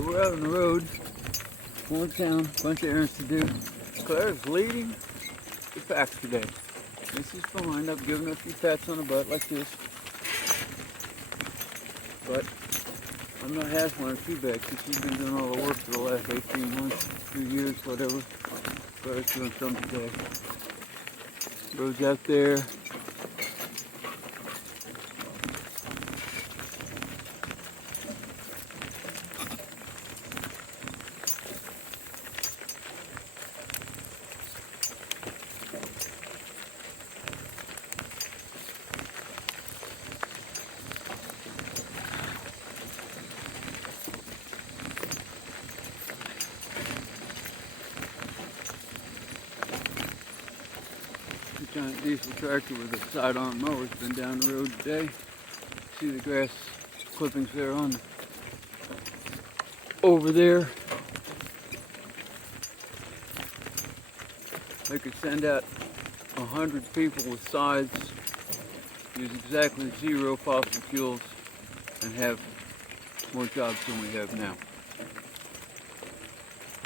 So we're out on the road, going town, bunch of errands to do. Claire's leading the pack today. This is behind. I've given her a few pats on the butt like this. But I'm not half one or too bad because she's been doing all the work for the last 18 months, 2 years, whatever. Claire's doing something today. Road's out there. Giant diesel tractor with a sidearm mower has been down the road today. See the grass clippings there on over there. They could send out 100 people with scythes, use exactly 0 fossil fuels, and have more jobs than we have now.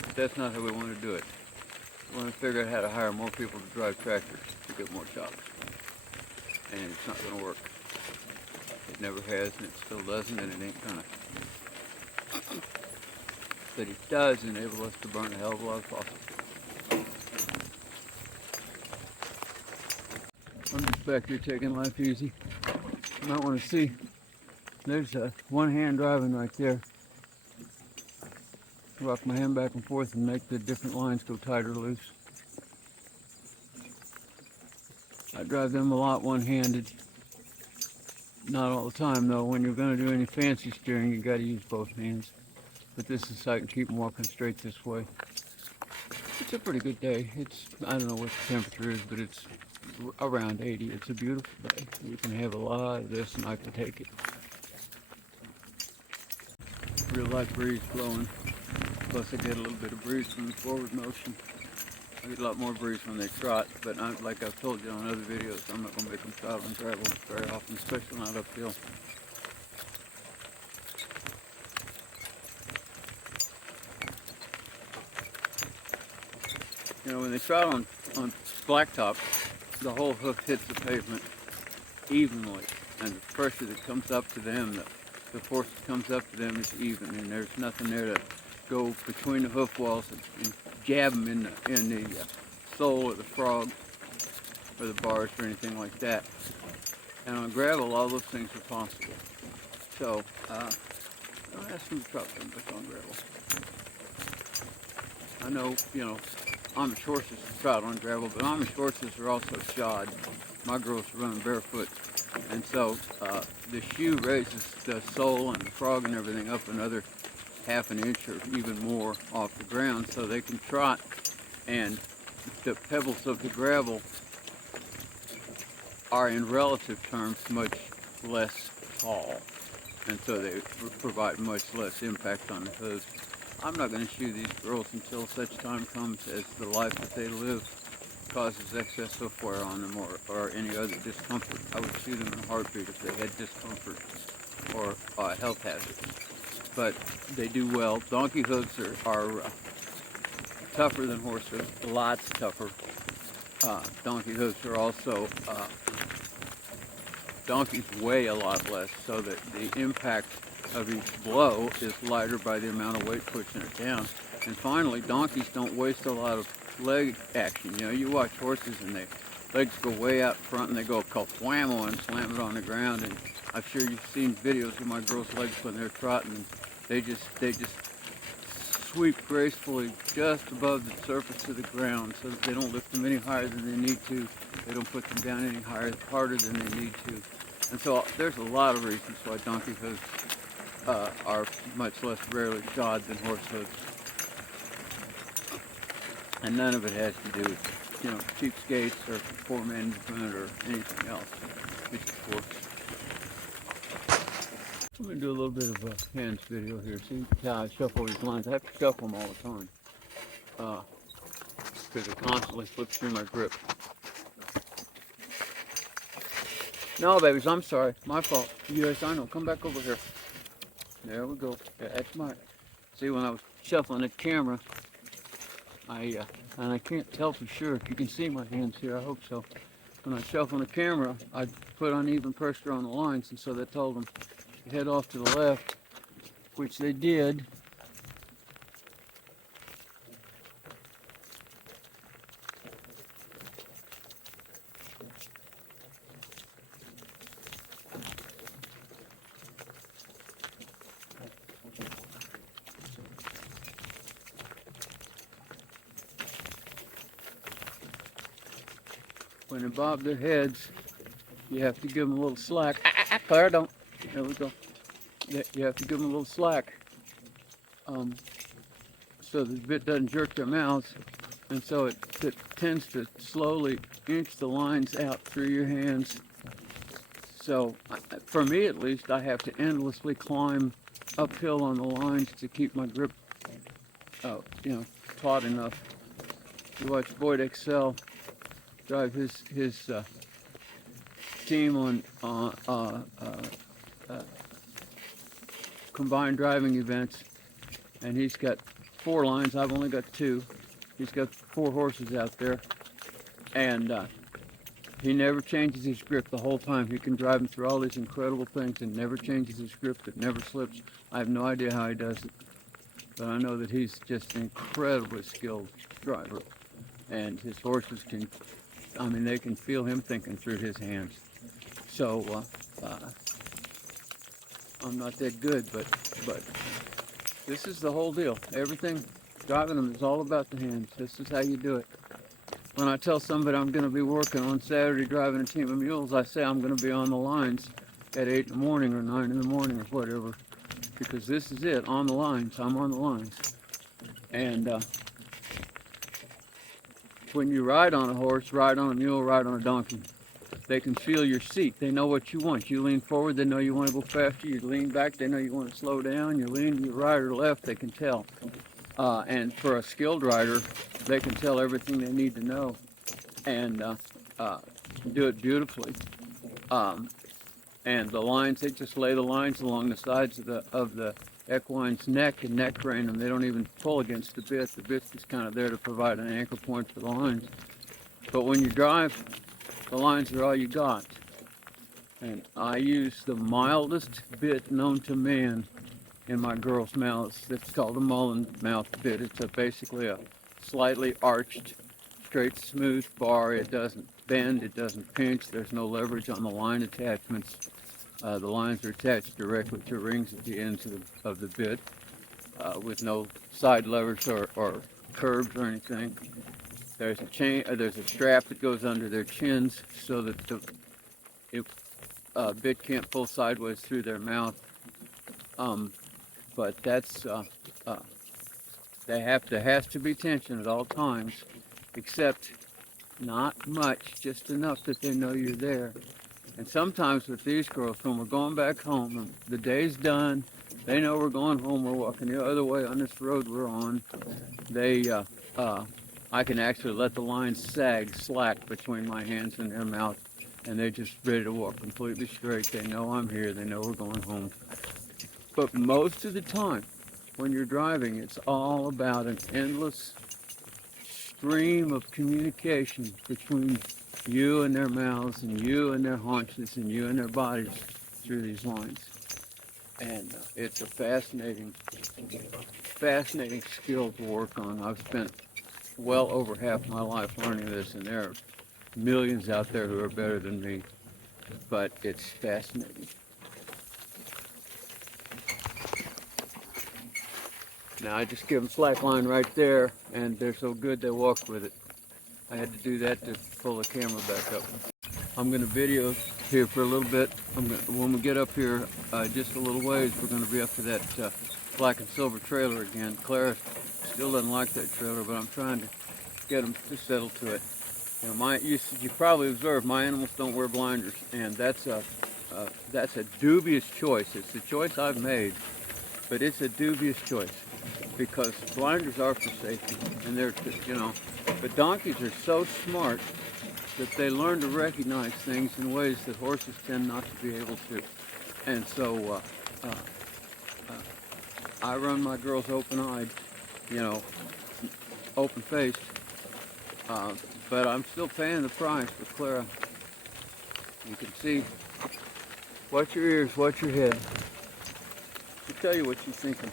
But that's not how we want to do it. We want to figure out how to hire more people to drive tractors to get more jobs. And it's not going to work. It never has, and it still doesn't, and it ain't gonna. But it does enable us to burn a hell of a lot of fossil fuels. I'm just back here taking life easy. You might want to see, there's one hand driving right there. Rock my hand back and forth and make the different lines go tight or loose. I drive them a lot one-handed. Not all the time though. When you're going to do any fancy steering, you got to use both hands. But this is so I can keep them walking straight this way. It's a pretty good day. I don't know what the temperature is, but it's around 80. It's a beautiful day. You can have a lot of this and I can take it. Real light breeze blowing. Plus I get a little bit of breeze from the forward motion. I get a lot more breeze when they trot, but like I've told you on other videos, I'm not going to make them trot on gravel very often, especially not uphill. You know, when they trot on blacktop, the whole hoof hits the pavement evenly, and the pressure that comes up to them, the force that comes up to them is even, and there's nothing there to go between the hoof walls and jab them in the sole or the frog or the bars or anything like that. And on gravel, all those things are possible. So, don't ask them to trot them much on gravel. I know, you know, Amish horses trot on gravel, but Amish horses are also shod. My girls are running barefoot. And so, the shoe raises the sole and the frog and everything up another half an inch or even more off the ground so they can trot, and the pebbles of the gravel are in relative terms much less tall, and so they provide much less impact on the hooves. I'm not going to shoe these girls until such time comes as the life that they live causes excess hoof wear on them or any other discomfort. I would shoe them in a heartbeat if they had discomfort or health hazards. But they do well. Donkey hooves are tougher than horse hooves, lots tougher. Donkey hooves are also, donkeys weigh a lot less, so that the impact of each blow is lighter by the amount of weight pushing it down. And finally, donkeys don't waste a lot of leg action. You know, you watch horses and their legs go way out front and they go whammo and slam it on the ground. And I'm sure you've seen videos of my girls' legs when they're trotting. They just sweep gracefully just above the surface of the ground so that they don't lift them any higher than they need to. They don't put them down any harder than they need to. And so there's a lot of reasons why donkey hooves are much less rarely shod than horse hooves. And none of it has to do with, you know, cheapskates or poor management or anything else. It just works. I'm going to do a little bit of a hands video here. See how I shuffle these lines. I have to shuffle them all the time because it constantly slips through my grip. No, babies, I'm sorry. My fault. You guys, I know. Come back over here. There we go. Yeah, that's mine. See, when I was shuffling the camera, and I can't tell for sure if you can see my hands here, I hope so. When I shuffle the camera, I put uneven pressure on the lines, and so that told them to head off to the left, which they did. When they bob their heads, you have to give them a little slack. Claire, don't. There we go. You have to give them a little slack so the bit doesn't jerk their mouths. And so it tends to slowly inch the lines out through your hands. So for me at least, I have to endlessly climb uphill on the lines to keep my grip, taut enough. You watch Boyd Excel drive his team on combined driving events, and he's got 4 lines. I've only got 2. He's got 4 horses out there, and he never changes his grip the whole time. He can drive him through all these incredible things and never changes his grip. It never slips. I have no idea how he does it, but I know that he's just an incredibly skilled driver, and his horses can, they can feel him thinking through his hands. So I'm not that good, but this is the whole deal. Everything, driving them is all about the hands. This is how you do it. When I tell somebody I'm going to be working on Saturday driving a team of mules, I say I'm going to be on the lines at 8 in the morning or 9 in the morning or whatever, because this is it, on the lines. I'm on the lines. And when you ride on a horse, ride on a mule, ride on a donkey, they can feel your seat. They know what you want. You lean forward, they know you want to go faster. You lean back, they know you want to slow down. You lean to your right or left, they can tell. And for a skilled rider, they can tell everything they need to know and do it beautifully. And the lines, they just lay the lines along the sides of the equine's neck and neck rein, and they don't even pull against the bit. The bit's just kind of there to provide an anchor point for the lines. But when you drive, the lines are all you got. And I use the mildest bit known to man in my girls' mouths. It's called a mullen mouth bit. It's basically a slightly arched, straight, smooth bar. It doesn't bend, it doesn't pinch. There's no leverage on the line attachments. The lines are attached directly to rings at the ends of the bit with no side levers or curves or anything. There's a chain. There's a strap that goes under their chins so that the bit can't pull sideways through their mouth. But that's there has to be tension at all times, except not much, just enough that they know you're there. And sometimes with these girls, when we're going back home, and the day's done, they know we're going home. We're walking the other way on this road we're on. I can actually let the lines slack between my hands and their mouth, and they're just ready to walk completely straight. They know I'm here. They know we're going home. But most of the time, when you're driving, it's all about an endless stream of communication between you and their mouths, and you and their haunches, and you and their bodies through these lines. And it's a fascinating skill to work on. I've spent well over half my life learning this, and there are millions out there who are better than me, but it's fascinating. Now I just give them slack line right there, and they're so good they walk with it. I had to do that to pull the camera back up. I'm going to video here for a little bit. When we get up here just a little ways, we're going to be up to that black and silver trailer again. Clara still doesn't like that trailer, but I'm trying to get them to settle to it. You know, you probably observed my animals don't wear blinders, and that's a dubious choice. It's the choice I've made, but it's a dubious choice because blinders are for safety, and but donkeys are so smart that they learn to recognize things in ways that horses tend not to be able to. And so I run my girls open-eyed, you know, open-faced, but I'm still paying the price with Clara. You can see, watch your ears, watch your head. She'll tell you what she's thinking.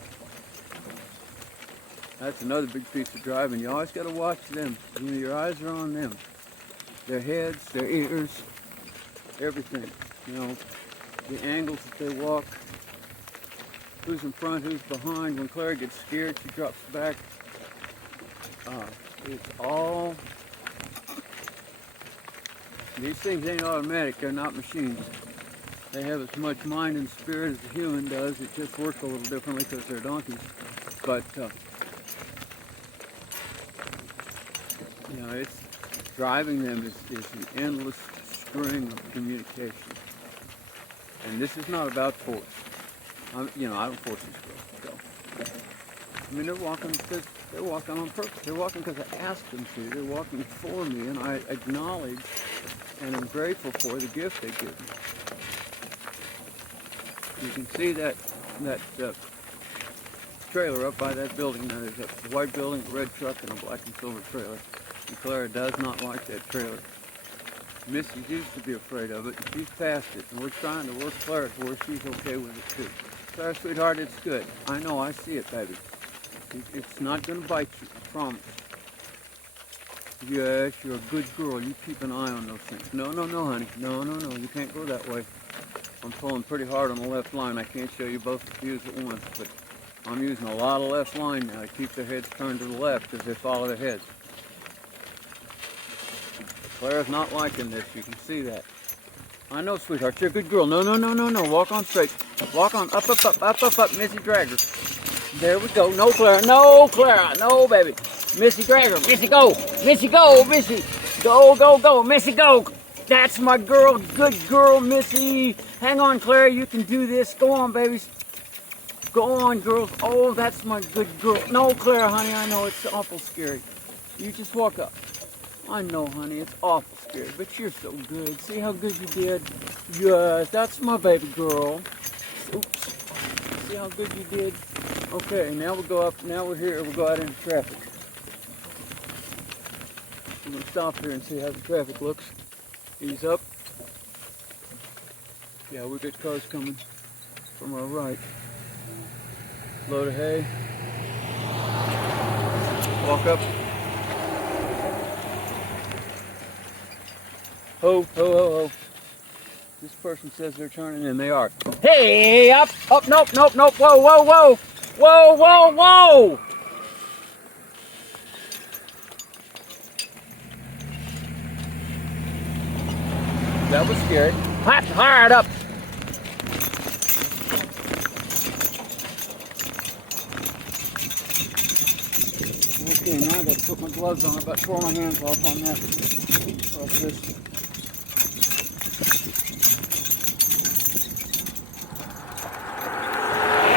That's another big piece of driving. You always got to watch them. You know, your eyes are on them. Their heads, their ears, everything. You know, the angles that they walk, who's in front, who's behind. When Clara gets scared, she drops back. It's all, these things ain't automatic. They're not machines. They have as much mind and spirit as a human does. It just works a little differently because they're donkeys. But you know, it's driving them is an endless string of communication. And this is not about force. You know, I don't force these girls to go. I mean, they're walking because they're walking on purpose. They're walking because I asked them to. They're walking for me, and I acknowledge and am grateful for the gift they give me. You can see that trailer up by that building. Now there's a white building, a red truck, and a black and silver trailer. And Clara does not like that trailer. Missy used to be afraid of it, and she's past it. And we're trying to work Clara to where she's okay with it too. Clara, sweetheart, it's good. I know, I see it, baby. It's not going to bite you, I promise. Yes, you're a good girl. You keep an eye on those things. No, no, no, honey. No, no, no. You can't go that way. I'm pulling pretty hard on the left line. I can't show you both the views at once, but I'm using a lot of left line now to keep their heads turned to the left as they follow their heads. Clara's not liking this. You can see that. I know, sweetheart. You're a good girl. No, no, no, no, no. Walk on straight. Walk on. Up, up, up, up, up, up. Missy, drag her. There we go. No, Clara. No, Clara. No, baby. Missy, drag her. Missy, go. Missy, go. Missy. Go, go, go. Missy, go. That's my girl. Good girl, Missy. Hang on, Clara. You can do this. Go on, babies. Go on, girls. Oh, that's my good girl. No, Clara, honey. I know it's awful scary. You just walk up. I know, honey, it's awful scary, but you're so good. See how good you did? Yes, that's my baby girl. Oops. See how good you did? Okay, now we'll go up. Now we're here. We'll go out into traffic. I'm going to stop here and see how the traffic looks. Ease up. Yeah, we got cars coming from our right. Load of hay. Walk up. Ho, ho, ho, ho. This person says they're turning in. They are. Hey, up, up, nope, nope, nope. Whoa, whoa, whoa. Whoa, whoa, whoa. That was scary. Hot, hard up. Okay, now I got to put my gloves on. I about tore my hands off on that. Off this.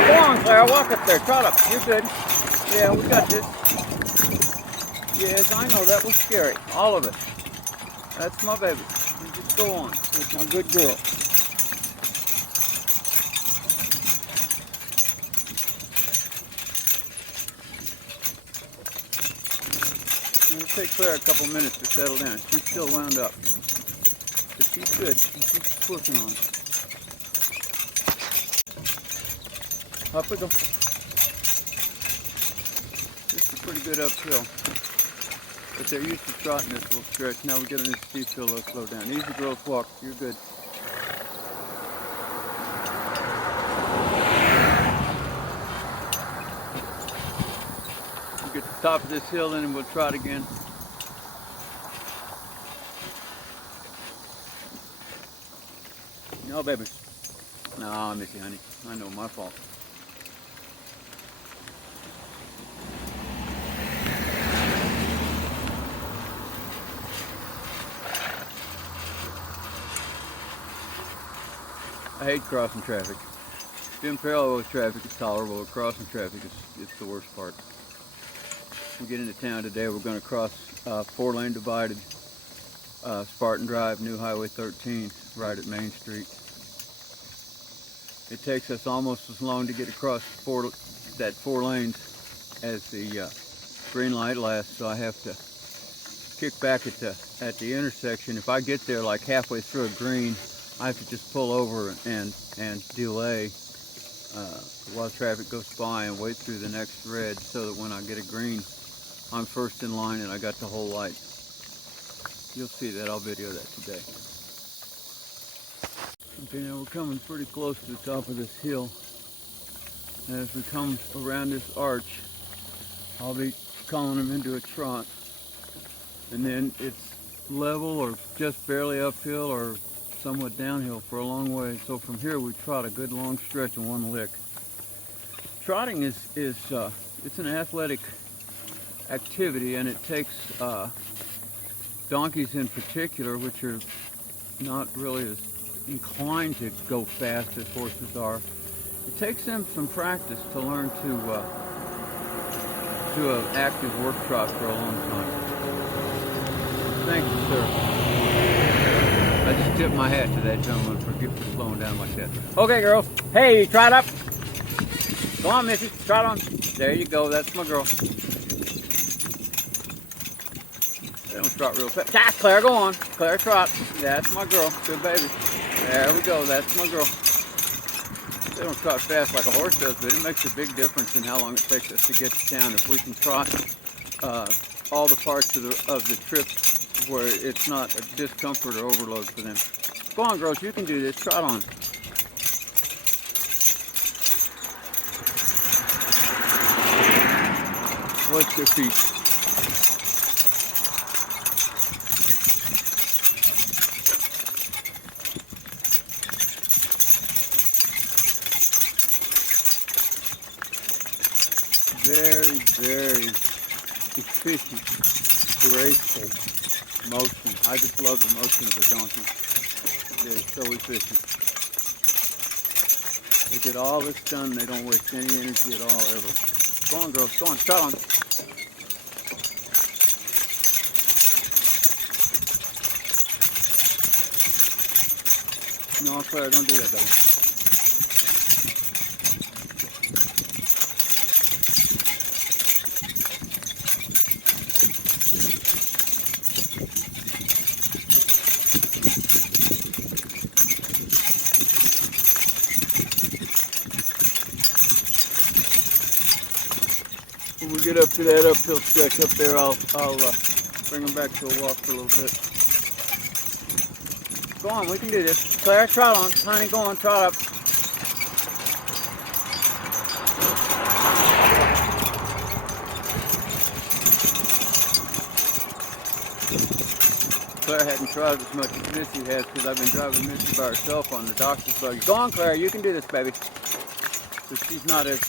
Go on, Clara, walk up there. Trot up. You're good. Yeah, we got this. Yes, I know that was scary. All of it. That's my baby. You just go on. That's my good girl. It'll take Clara a couple minutes to settle down. She's still wound up. But she's good. She keeps working on it. Up we go. This is a pretty good uphill. But they're used to trotting this little stretch. Now we get on this steep hill, they'll slow down. Easy girls walk. You're good. We'll get to the top of this hill and then we'll trot again. No, baby. No, I miss you, honey. I know, my fault. I hate crossing traffic. Being parallel with traffic is tolerable, but crossing traffic is the worst part. We get into town today, we're going to cross 4-lane divided Spartan Drive, New Highway 13, right at Main Street. It takes us almost as long to get across that 4 lanes as the green light lasts, so I have to kick back at the intersection. If I get there like halfway through a green, I have to just pull over and delay while traffic goes by and wait through the next red, so that when I get a green, I'm first in line and I got the whole light. You'll see that. I'll video that today. Okay, now we're coming pretty close to the top of this hill. And as we come around this arch, I'll be calling them into a trot. And then it's level or just barely uphill or somewhat downhill for a long way. So from here we trot a good long stretch in one lick. Trotting is it's an athletic activity, and it takes donkeys in particular, which are not really as inclined to go fast as horses are. It takes them some practice to learn to do an active work trot for a long time. Thank you, sir. I just tipped my hat to that gentleman for slowing down like that. Okay, girls. Hey, trot up. Go on, Missy. Trot on. There you go. That's my girl. They don't trot real fast. Ah, Claire, go on. Claire, trot. That's my girl. Good baby. There we go. That's my girl. They don't trot fast like a horse does, but it makes a big difference in how long it takes us to get to town. If we can trot all the parts of the trip where it's not a discomfort or overload for them. Go on, girls. You can do this. Trot on. Watch their feet. Very, very efficient, graceful motion. I just love the motion of the donkey. It is so efficient. They get all this done. They don't waste any energy at all, ever. Go on, girls. Go on. Trot on. No, Claire, don't do that, baby. When we get up to that uphill stretch up there, I'll bring them back to a walk for a little bit. Go on, we can do this. Claire, trot on. Honey, go on, trot up. Claire hadn't trotted as much as Missy has because I've been driving Missy by herself on the doctor's buggy. Go on, Claire, you can do this, baby. So she's not as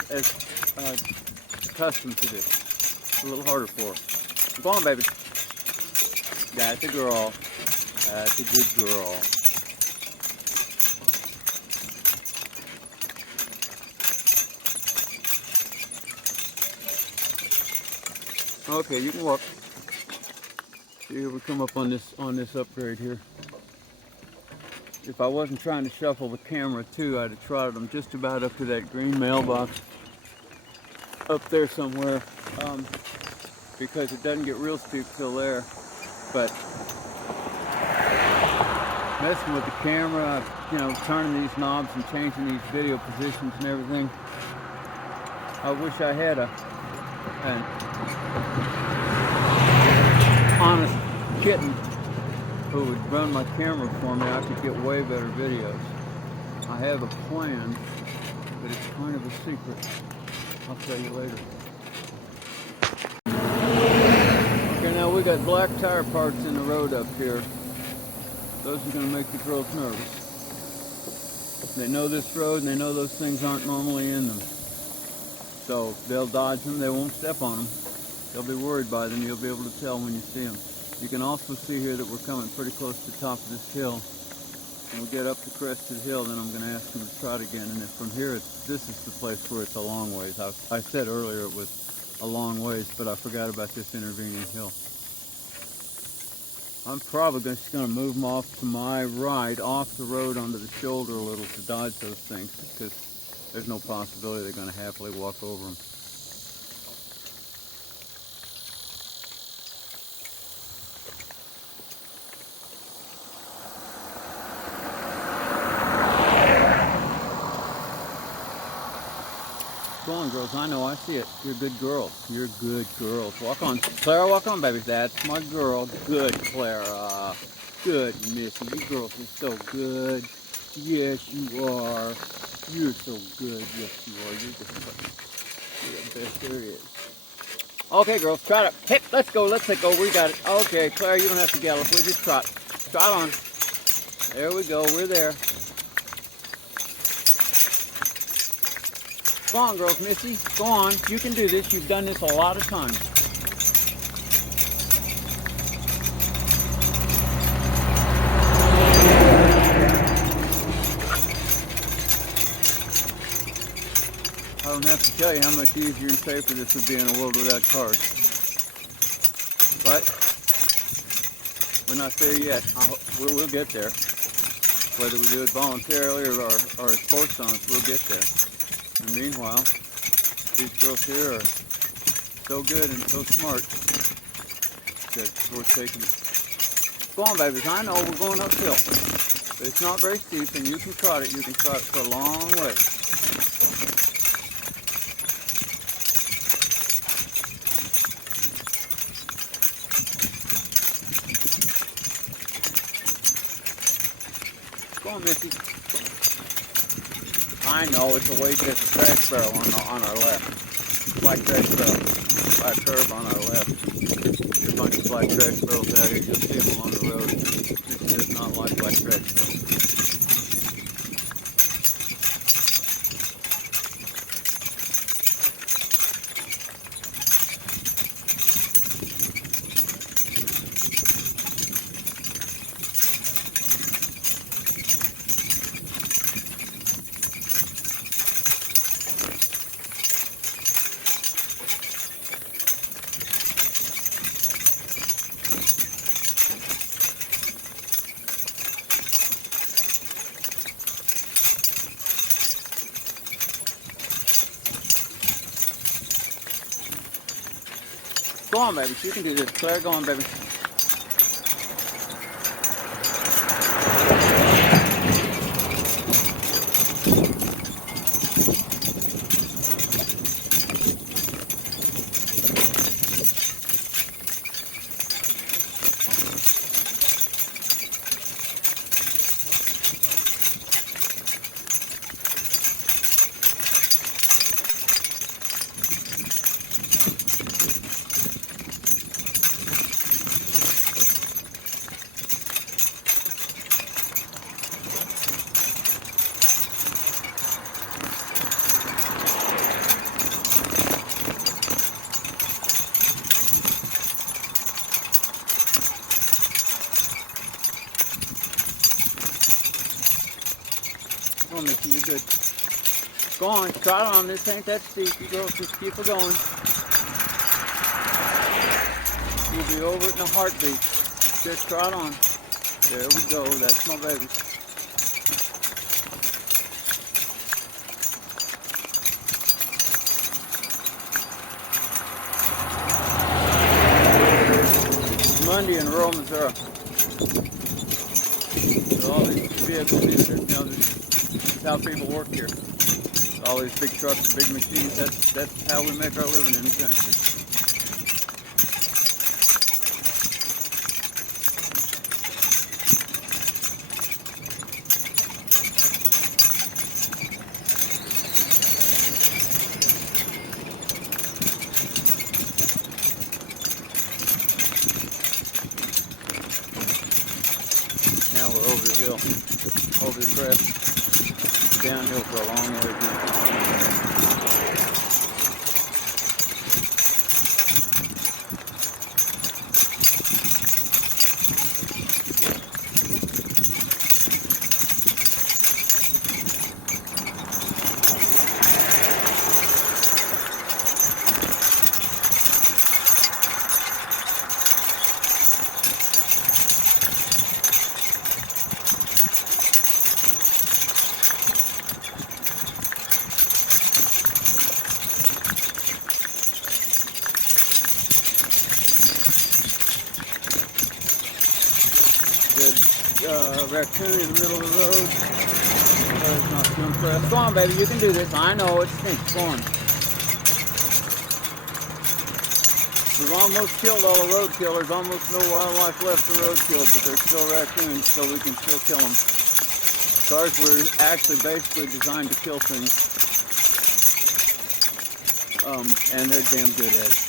accustomed to this. It's a little harder for her. Go on, baby. That's a girl. That's a good girl. Okay, you can walk. Here we come up on this upgrade here. If I wasn't trying to shuffle the camera too, I'd have trotted them just about up to that green mailbox up there somewhere, because it doesn't get real steep till there. But messing with the camera, you know, turning these knobs and changing these video positions and everything, I wish I had an honest kitten who would run my camera for me. I could get way better videos. I have a plan, but it's kind of a secret. I'll tell you later. Okay, now we got black tire parts in the road up here. Those are going to make the girls nervous. They know this road and they know those things aren't normally in them. So they'll dodge them, they won't step on them. They'll be worried by them. You'll be able to tell when you see them. You can also see here that we're coming pretty close to the top of this hill. When we get up the crest of the hill, then I'm going to ask them to trot again. And if from here, this is the place where it's a long ways. I said earlier it was a long ways, but I forgot about this intervening hill. I'm probably just going to move them off to my right, off the road onto the shoulder a little to dodge those things, because there's no possibility they're going to happily walk over them. Go on, girls. I know. I see it. You're good girls. You're good girls. Walk on. Clara, walk on, baby. That's my girl. Good, Clara. Good, Missy. You girls are so good. Yes, you are. You're so good. Yes, you are. You're the best there is. Okay, girls. Trot up. Hip. Let's go. Let's go. We got it. Okay, Clara, you don't have to gallop. We'll just trot. Trot on. There we go. We're there. Go on, girls, Missy. Go on. You can do this. You've done this a lot of times. I don't have to tell you how much easier and safer this would be in a world without cars. But we're not there yet. We'll get there. Whether we do it voluntarily or it's forced on us, we'll get there. And meanwhile, these girls here are so good and so smart that it's worth taking it. Go on, babies. I know we're going uphill, but it's not very steep, and you can trot it. You can trot it for a long way. Go on, Missy. I know it's a way to get the trash barrel on our left. Black trash barrel. Black curb on our left. There's a bunch of black trash barrels out here. You'll see them along the road. This does not like black trash barrels. Go on, baby. You can do this. Claire, go on, baby. Go on, Mickey, you're good. Go on, trot on. This ain't that steep. You girls just keep it going. You'll be over it in a heartbeat. Just trot on. There we go. That's my baby. Monday in rural Missouri. So all these vehicles, this is how people work here. All these big trucks and big machines, that's how we make our living in the country. Now we're over the hill, over the crest, downhill for a long way again. raccoon in the middle of the road. It's not too impressed. Go on, baby, you can do this. I know it stinks. Go on. We've almost killed all the roadkill. There's almost no wildlife left to roadkill, but there's still raccoons, so we can still kill them. Cars were actually basically designed to kill things, and they're damn good at it.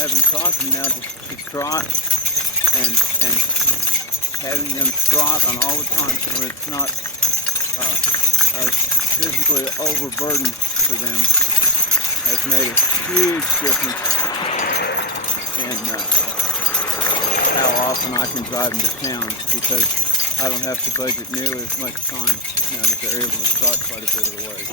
Having taught them now to trot and having them trot on all the time so it's not physically overburdened for them has made a huge difference in how often I can drive them to town, because I don't have to budget nearly as much time now that they're able to trot quite a bit of the way.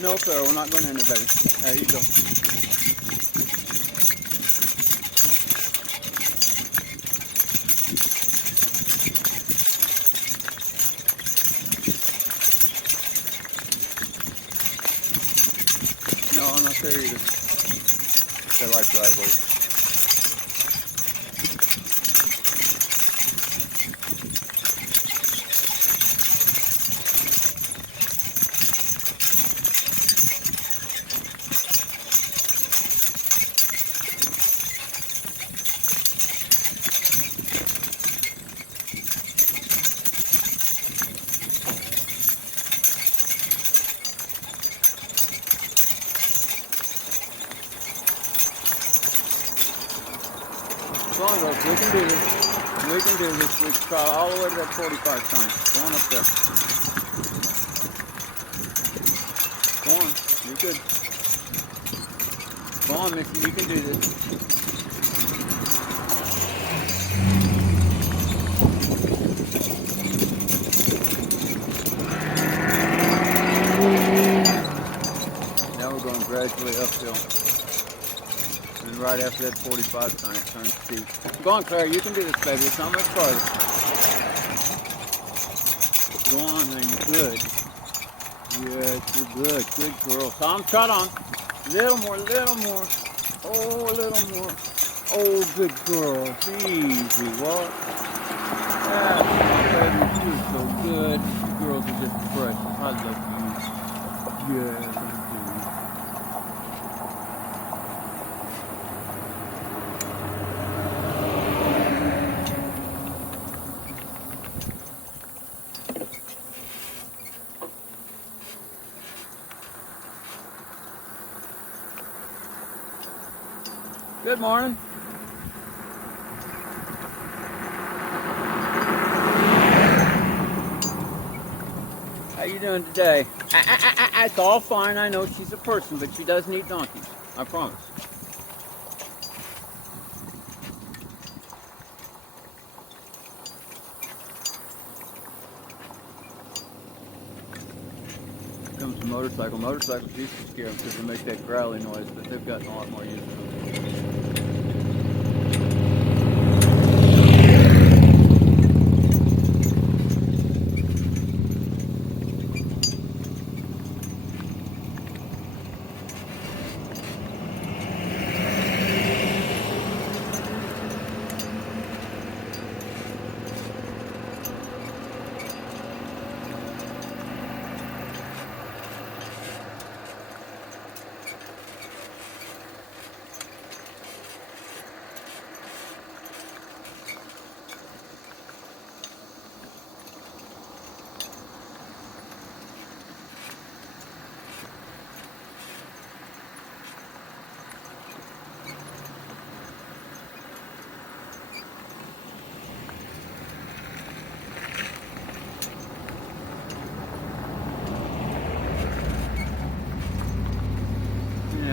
No, sir, we're not going in there, baby. There you go. No, I'm not there either. They like driveways. Come on, girls, we can do this. We can do this. We can trot all the way to that 45 sign. Go on up there. Go on. You're good. Go on, Mickey. You can do this. Now we're going gradually uphill. And right after that 45 sign, it turns steep. Go on, Claire, you can do this, baby. It's not much farther. Go on, now, you're good. Yes, you're good. Good girl. Tom, trot on. Little more, little more. Oh, a little more. Oh, good girl. Easy, what? That's my baby. You're so good. You girls are just precious. I love you. Yes, I do. Good morning. How you doing today? It's all fine. I know she's a person, but she does need donkeys. I promise. Here comes a motorcycle. Motorcycles used to scare them because they make that growly noise, but they've gotten a lot more used to them.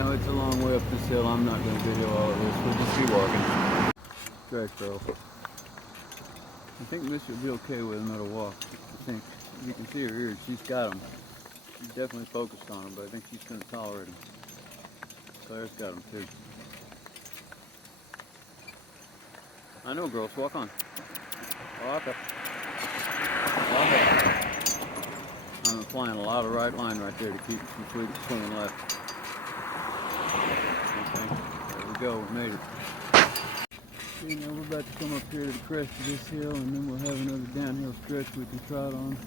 know, it's a long way up this hill. I'm not going to video all of this. We'll just be walking. Stretch, girl. I think Missy will be okay with him at a walk. I think. You can see her ears. She's got them. She's definitely focused on them, but I think she's going to tolerate them. Claire's got them too. I know, girls. Walk on. Walk up. Walk up. I'm applying a lot of right line right there to keep from swinging left. Okay. There we go. We made it. Okay, now we're about to come up here to the crest of this hill, and then we'll have another downhill stretch we can trot on.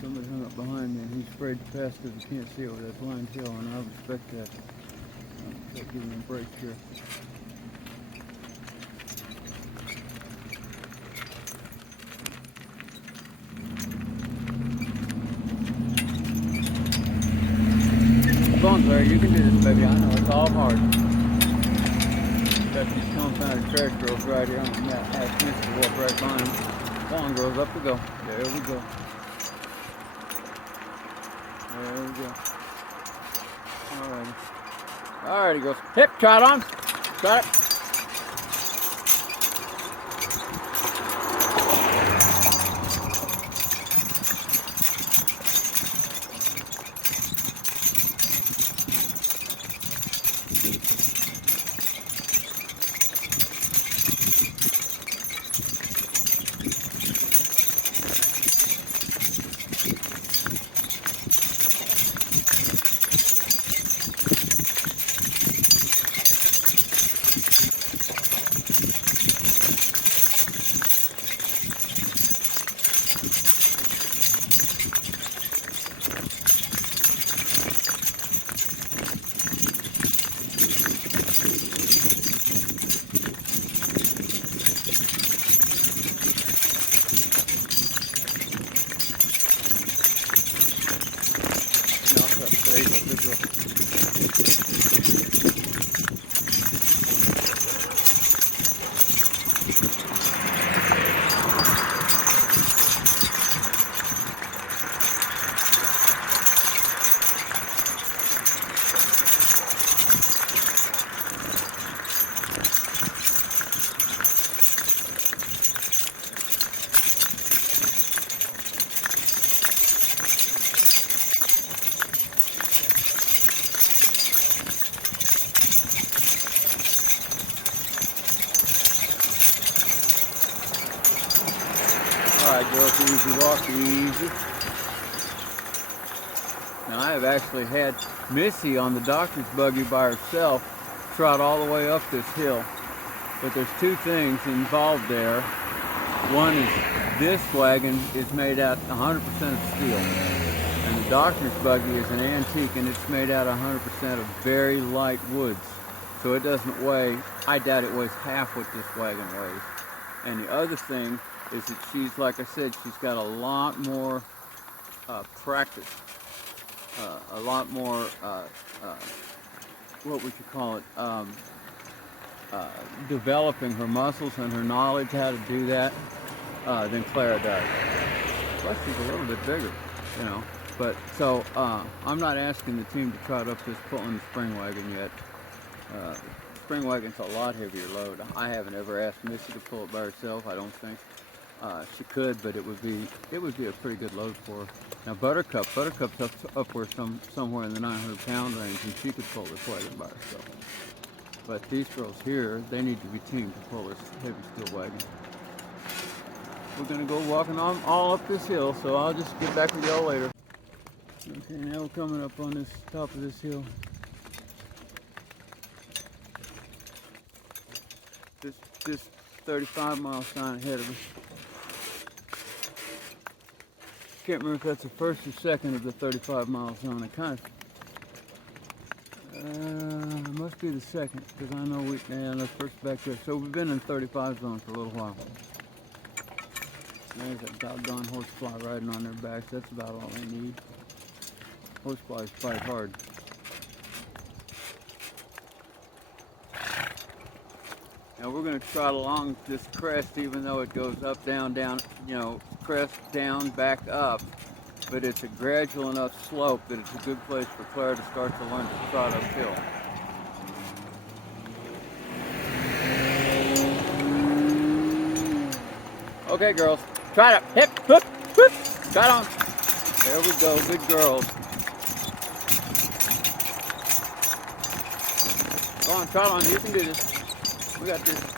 Somebody hung up behind me, and he's afraid to pass because he can't see over that blind hill, and I respect that. I'll give him a break here. Come on, Claire, you can do this, baby. I know it's all hard. Got these confounded trash girls right here. I'm going to ask Miss to walk right behind them. Come on, girls, up we go. There we go. There we go. Alrighty. Alrighty, girls. Hip, trot on. Trot it. There you go, good girl. Alright, girls, easy walk, easy. Now I have actually had Missy on the doctor's buggy by herself trot all the way up this hill. But there's two things involved there. One is this wagon is made out 100% of steel. And the doctor's buggy is an antique and it's made out 100% of very light woods. So it doesn't weigh, I doubt it weighs half what this wagon weighs. And the other thing is that she's, like I said, she's got a lot more practice, a lot more, what would you call it, developing her muscles and her knowledge how to do that than Clara does. Plus she's a little bit bigger, you know. But so I'm not asking the team to trot up this pulling the spring wagon yet. Spring wagon's a lot heavier load. I haven't ever asked Missy to pull it by herself. I don't think she could, but it would be a pretty good load for her. Now Buttercup's upward somewhere in the 900 pound range, and she could pull this wagon by herself. But these girls here, they need to be teamed to pull this heavy steel wagon. We're gonna go walking on all up this hill, so I'll just get back with y'all later. Okay, now we're coming up on this top of this hill. This 35-mile sign ahead of us. Can't remember if that's the first or second of the 35-mile zone. It kind of must be the second, because I know that's first back there. So we've been in 35 zone for a little while. There's that doggone horsefly riding on their backs. That's about all they need. Horseflies fight hard. Now we're going to trot along this crest, even though it goes up, down, down, you know, crest, down, back up. but it's a gradual enough slope that it's a good place for Claire to start to learn to trot uphill. Okay, girls, trot up, hip, whoop, whoop, trot on. There we go, good girls. Go on, trot on, you can do this. We got this.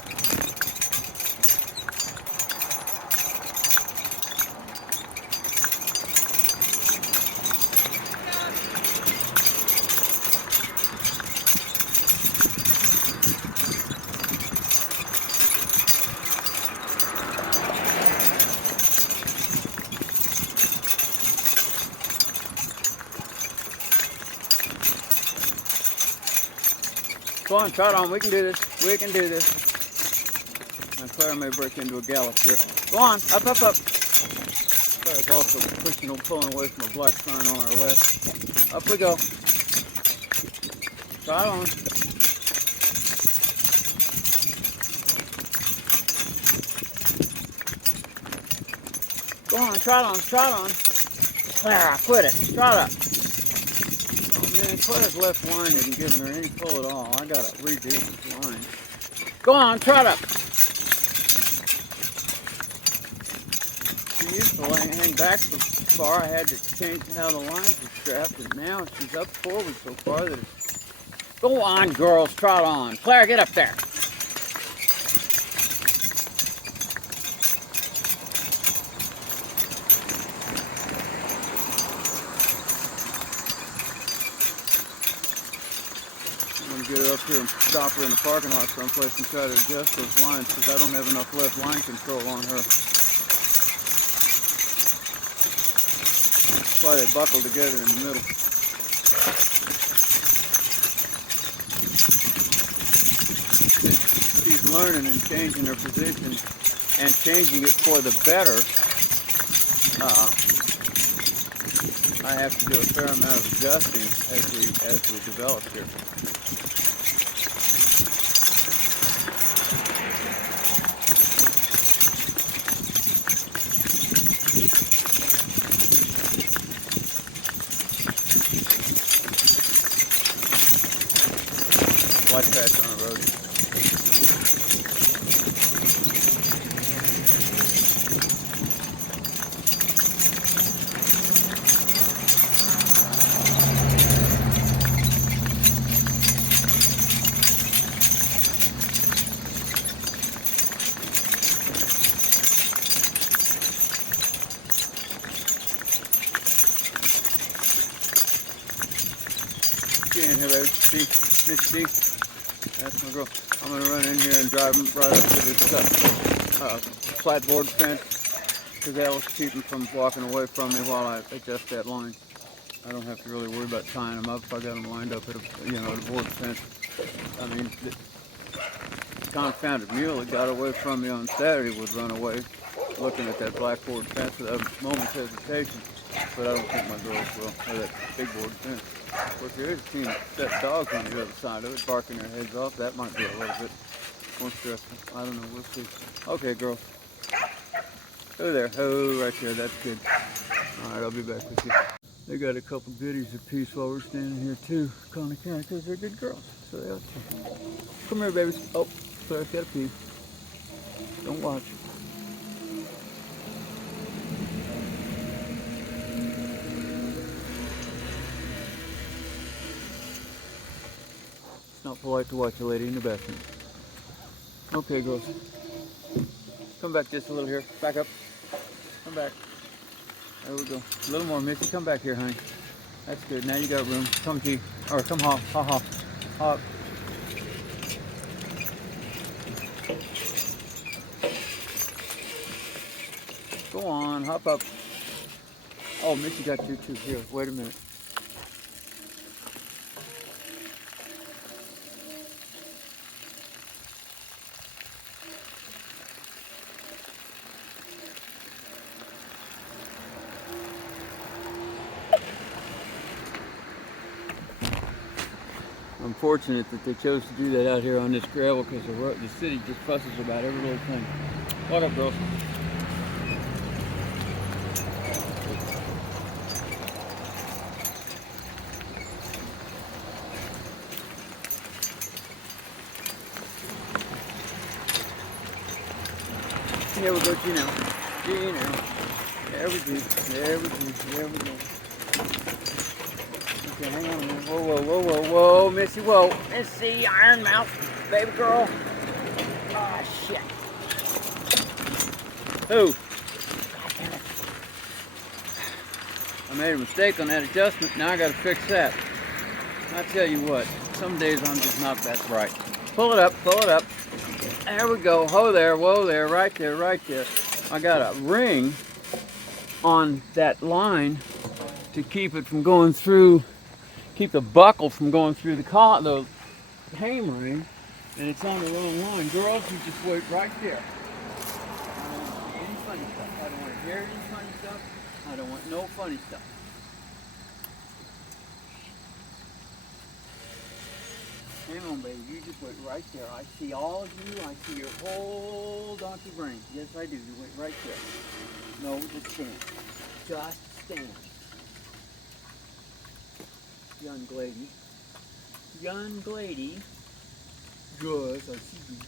Go on, trot on, we can do this. We can do this. Now Claire may break into a gallop here. Go on, up, up, up. Claire's also pushing or pulling away from a black sign on our left. Up we go. Trot on. Go on, trot on, trot on. Claire, quit it. Trot up. Man, Claire's left line isn't giving her any pull at all. I gotta redo this line. Go on, trot up. She used to hang back so far I had to change how the lines were strapped, and now she's up forward so far that it's... Go on, girls, trot on. Claire, get up there. Get her up here and stop her in the parking lot someplace and try to adjust those lines because I don't have enough left line control on her. That's why they buckle together in the middle. She's learning and changing her position and changing it for the better. I have to do a fair amount of adjusting as we develop here. Watch fast on the road. Get in here, baby. See? Miss D? That's my girl. I'm going to run in here and drive right up to this flatboard fence because that'll keep them from walking away from me while I adjust that line. I don't have to really worry about tying them up if I got them lined up at a board fence. I mean, the confounded mule that got away from me on Saturday would run away looking at that blackboard fence without a moment's hesitation. But I don't think my girls will, or that big board fence. Of course, there is a team of set dogs on the other side of it, barking their heads off. That might be a little bit more stressful. I don't know. We'll see. Okay, girls. Oh, there. Oh, right there. That's good. All right, I'll be back with you. They got a couple goodies apiece while we're standing here, too. Connie County, because they're good girls. So they ought to. Come here, babies. Oh, Claire's got a pee. Don't watch. It's not polite to watch a lady in the bathroom. Okay, girls. Come back just a little here. Back up. Come back. There we go. A little more, Missy. Come back here, honey. That's good. Now you got room. Come, G. Or come hop. Hop, hop. Hop. Go on. Hop up. Oh, Missy got you too. Here. Wait a minute. I'm fortunate that they chose to do that out here on this gravel because the city just fusses about every little thing. What up, girls? Here we go, Gino. Gino. There we go. There we go. There we go. Okay, hang on a minute. Whoa, whoa, whoa, whoa, whoa, Missy, whoa. Missy, iron mouth, baby girl. Ah, shit. Who? God damn it. I made a mistake on that adjustment. Now I gotta fix that. I tell you what, some days I'm just not that bright. Pull it up, pull it up. There we go. Ho there, whoa there, right there, right there. I got a ring on that line to keep it from going through, keep the buckle from going through the hamring, and it's on the wrong line. Girls, you just wait right there. I don't want any funny stuff. I don't want to hear any funny stuff. I don't want no funny stuff. Hang on, baby. You just wait right there. I see all of you. I see your whole donkey brain. Yes, I do. You wait right there. No, just stand. Just stand. Young lady. Young lady. Yes, I see you. I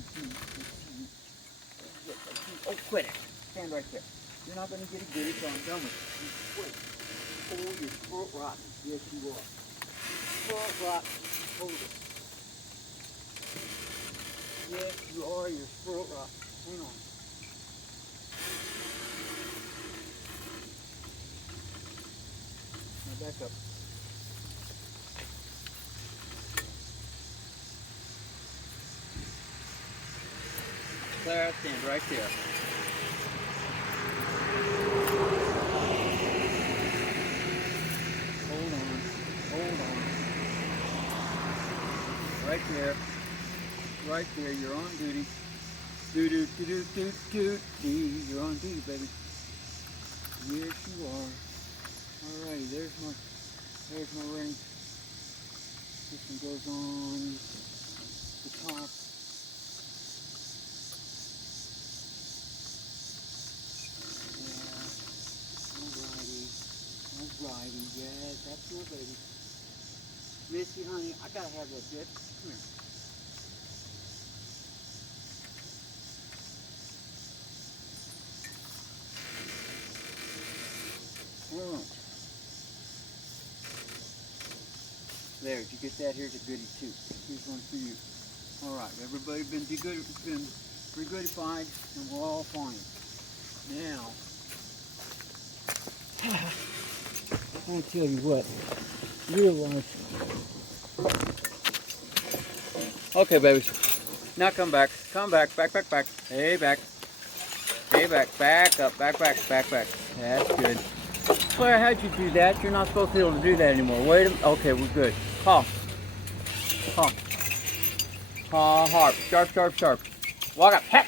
see you. I see you. Yes, I see you. Oh, quit it. Stand right there. You're not going to get a goodie, so I'm done with you. Quit. Oh, you're throat rotten. Yes, you are. Throat rotten. Hold it. Yes, you are. You're throat rotten. Hang on. Now back up. Clara, stand right there. Hold on. Hold on. Right there. Right there. You're on duty. Do do do do do do do. You're on duty, baby. Yes, you are. Alrighty, there's my ring. This one goes on the top. Alrighty, yes, that's your baby. Missy, honey, I gotta have that dip. Come here. Hold on. There, did you get that? Here's a goodie too. Here's one for you. Alright, everybody been re-goodified and we're all fine. Now, I'll tell you what, realize. Okay, babies. Now come back. Come back. Back, back, back. Hey, back. Hey, back. Back up. Back, back, back, back. That's good. Claire, how'd you do that? You're not supposed to be able to do that anymore. Wait a minute. Okay, we're good. Ha. Ha. Ha, harp. Sharp, sharp, sharp. Walk up. Heck.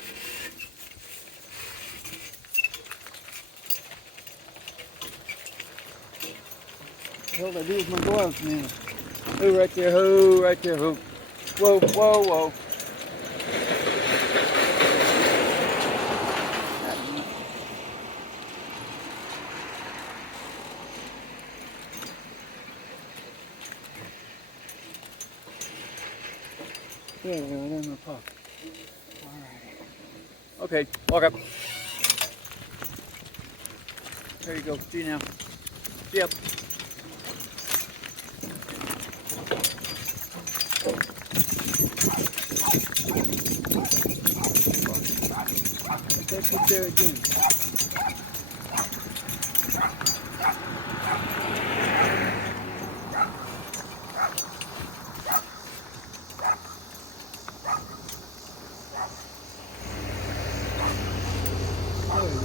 What the hell did I do with my gloves, man? Who right there? Who right there? Who? Whoa, whoa, whoa. There we go, there's my pup. Alright. Okay, walk up. There you go. See now. Yep. That's it there again. There it is.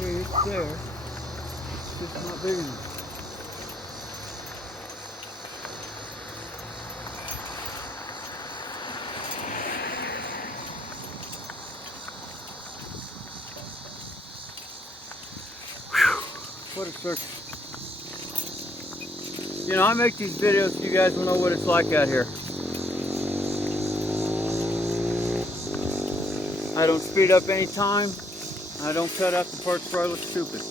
Okay, it's there. It's just not big enough. What a circus. You know, I make these videos so you guys will know what it's like out here. I don't speed up any time. I don't cut out the parts where I look stupid.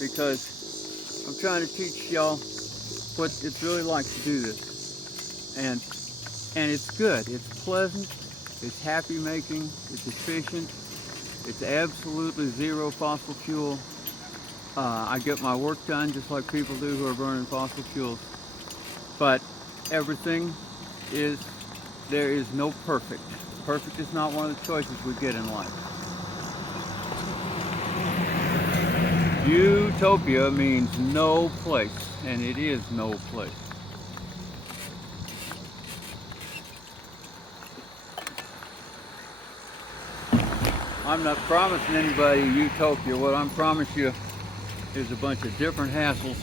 Because I'm trying to teach y'all what it's really like to do this. And it's good. It's pleasant. It's happy making, it's efficient, it's absolutely zero fossil fuel. I get my work done just like people do who are burning fossil fuels. But everything is, there is no perfect. Perfect is not one of the choices we get in life. Utopia means no place, and it is no place. I'm not promising anybody utopia. What I'm promising you is a bunch of different hassles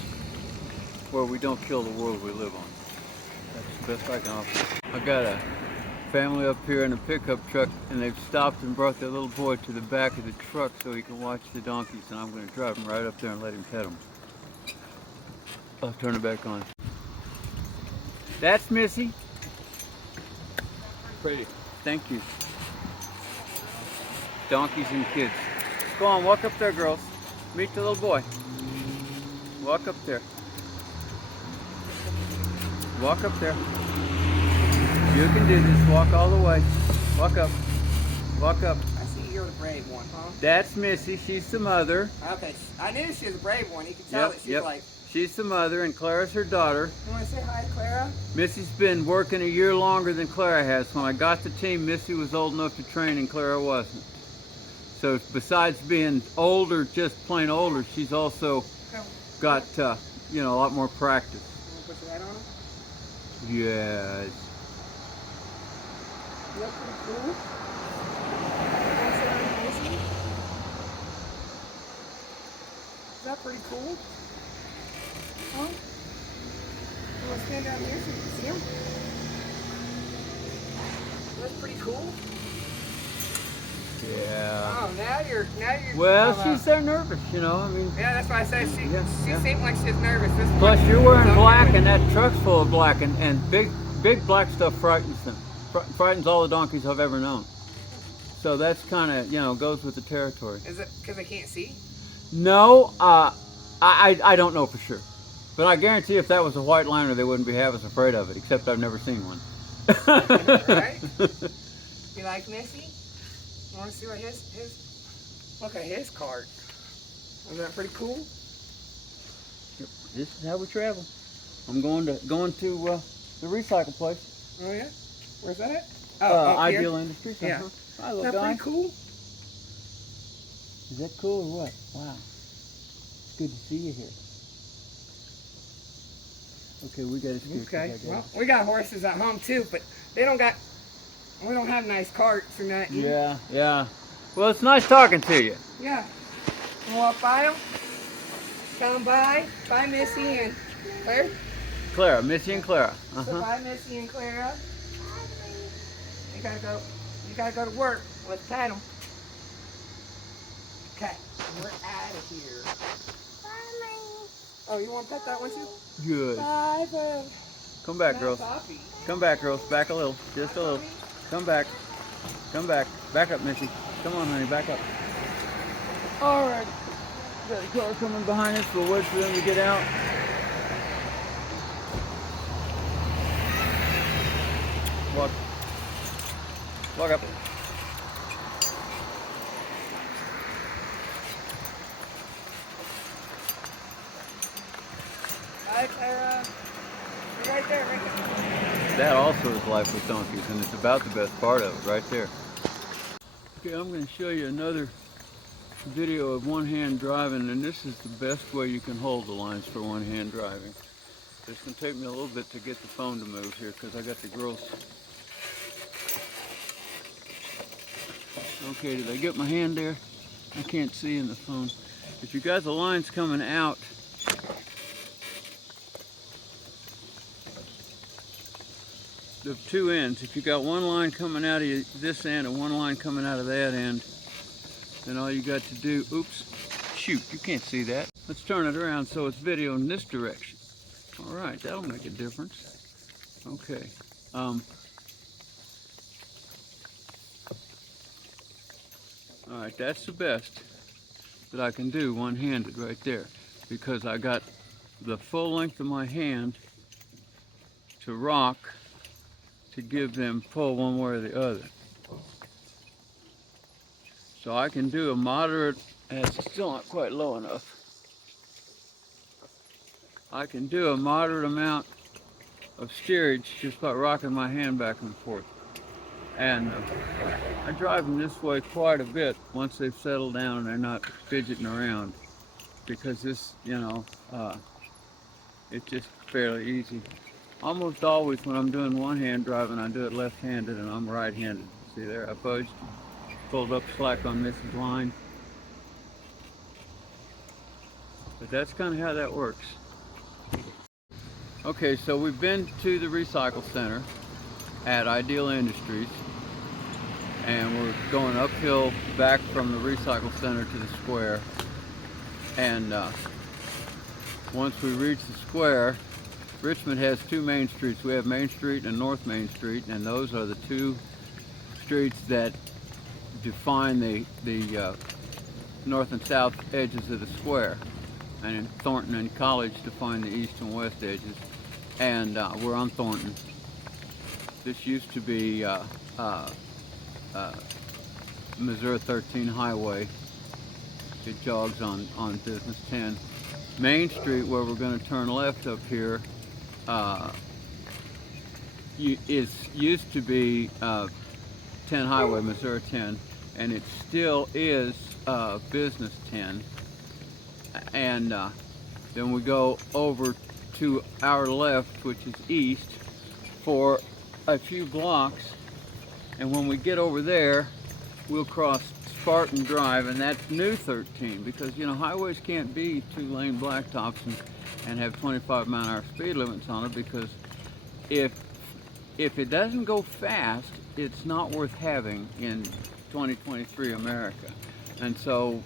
where we don't kill the world we live on. That's the best I can offer. I got a family up here in a pickup truck, and they've stopped and brought their little boy to the back of the truck so he can watch the donkeys, and I'm going to drive him right up there and let him pet them. I'll turn it back on. That's Missy. Pretty. Thank you. Donkeys and kids. Go on, walk up there, girls. Meet the little boy. Walk up there. Walk up there. You can do this. Walk all the way. Walk up. Walk up. I see you're the brave one, huh? That's Missy. She's the mother. Okay, I knew she was a brave one. You can tell that she's like... She's the mother, and Clara's her daughter. You want to say hi, Clara? Missy's been working a year longer than Clara has. When I got the team, Missy was old enough to train, and Clara wasn't. So besides being older, just plain older, she's also got, you know, a lot more practice. You want to put your head on? Yes. You look pretty cool. You want to sit on Missy? Is that pretty cool? Huh? You want to stand down here so you can see him? That's pretty cool. Yeah. Oh, now you're well, she's so nervous, you know. I mean. Yeah, that's why I said she seemed like she's nervous. Plus, you're wearing black, and that truck's full of black, and big black stuff frightens them. Frightens all the donkeys I've ever known. So that's kind of, you know, goes with the territory. Is it because they can't see? No, I don't know for sure. But I guarantee if that was a white liner, they wouldn't be half as afraid of it, except I've never seen one. Right? You like Missy? You want to see what his look at his cart. Isn't that pretty cool? Yep. This is how we travel. I'm going to the recycle place. Oh yeah? Where's that at? Oh, Ideal Industries. Yeah. Hi, Is little that guy. pretty cool? Is that cool or what? Wow. It's good to see you here. Okay, we got to Okay. Well, we got horses at home too, but we don't have nice carts or nothing. Yeah, yeah. Well, it's nice talking to you. Yeah. You walk by them? Come by. Bye, Missy and Claire. Clara, Missy and Clara. So bye, Missy and Clara. You gotta go to work. Let's pat them. Okay, we're out of here. Oh, you want to pet that one too? Good. Bye, bud. Come back, girls. Puppy. Come back, girls. Back a little. Just a little. Come back. Come back. Back up, Missy. Come on, honey. Back up. All right. Got a car coming behind us. We'll wait for them to get out. Walk. Walk up. Hi, Clara. You're right there, right there. That also is life with donkeys, and it's about the best part of it, right there. Okay, I'm going to show you another video of one-hand driving, and this is the best way you can hold the lines for one-hand driving. It's going to take me a little bit to get the phone to move here, because I got the girls. Okay, did I get my hand there? I can't see in the phone. If you got the lines coming out, the two ends, if you got one line coming out of this end and one line coming out of that end, then all you got to do, oops, shoot, you can't see that. Let's turn it around so it's video in this direction. All right, that'll make a difference. Okay. All right, that's the best that I can do one-handed right there, because I got the full length of my hand to rock to give them pull one way or the other. So I can do a moderate, it's still not quite low enough. I can do a moderate amount of steerage just by rocking my hand back and forth. And I drive them this way quite a bit once they've settled down and they're not fidgeting around, because this, it's just fairly easy. Almost always when I'm doing one-hand driving, I do it left-handed, and I'm right-handed. See there, I budged, pulled up slack on Mrs. Line. But that's kind of how that works. Okay, so we've been to the recycle center at Ideal Industries, and we're going uphill back from the recycle center to the square. And once we reach the square, Richmond has two main streets. We have Main Street and North Main Street, and those are the two streets that define the north and south edges of the square. And Thornton and College define the east and west edges. And we're on Thornton. This used to be Missouri 13 Highway. It jogs on Business 10. Main Street, where we're going to turn left up here, used to be 10 Highway, Missouri 10, and it still is Business 10. And then we go over to our left, which is east, for a few blocks, and when we get over there, we'll cross Spartan Drive, and that's new 13, because highways can't be 2-lane blacktops and have 25-mile-an-hour speed limits on it, because if it doesn't go fast, it's not worth having in 2023 America. And so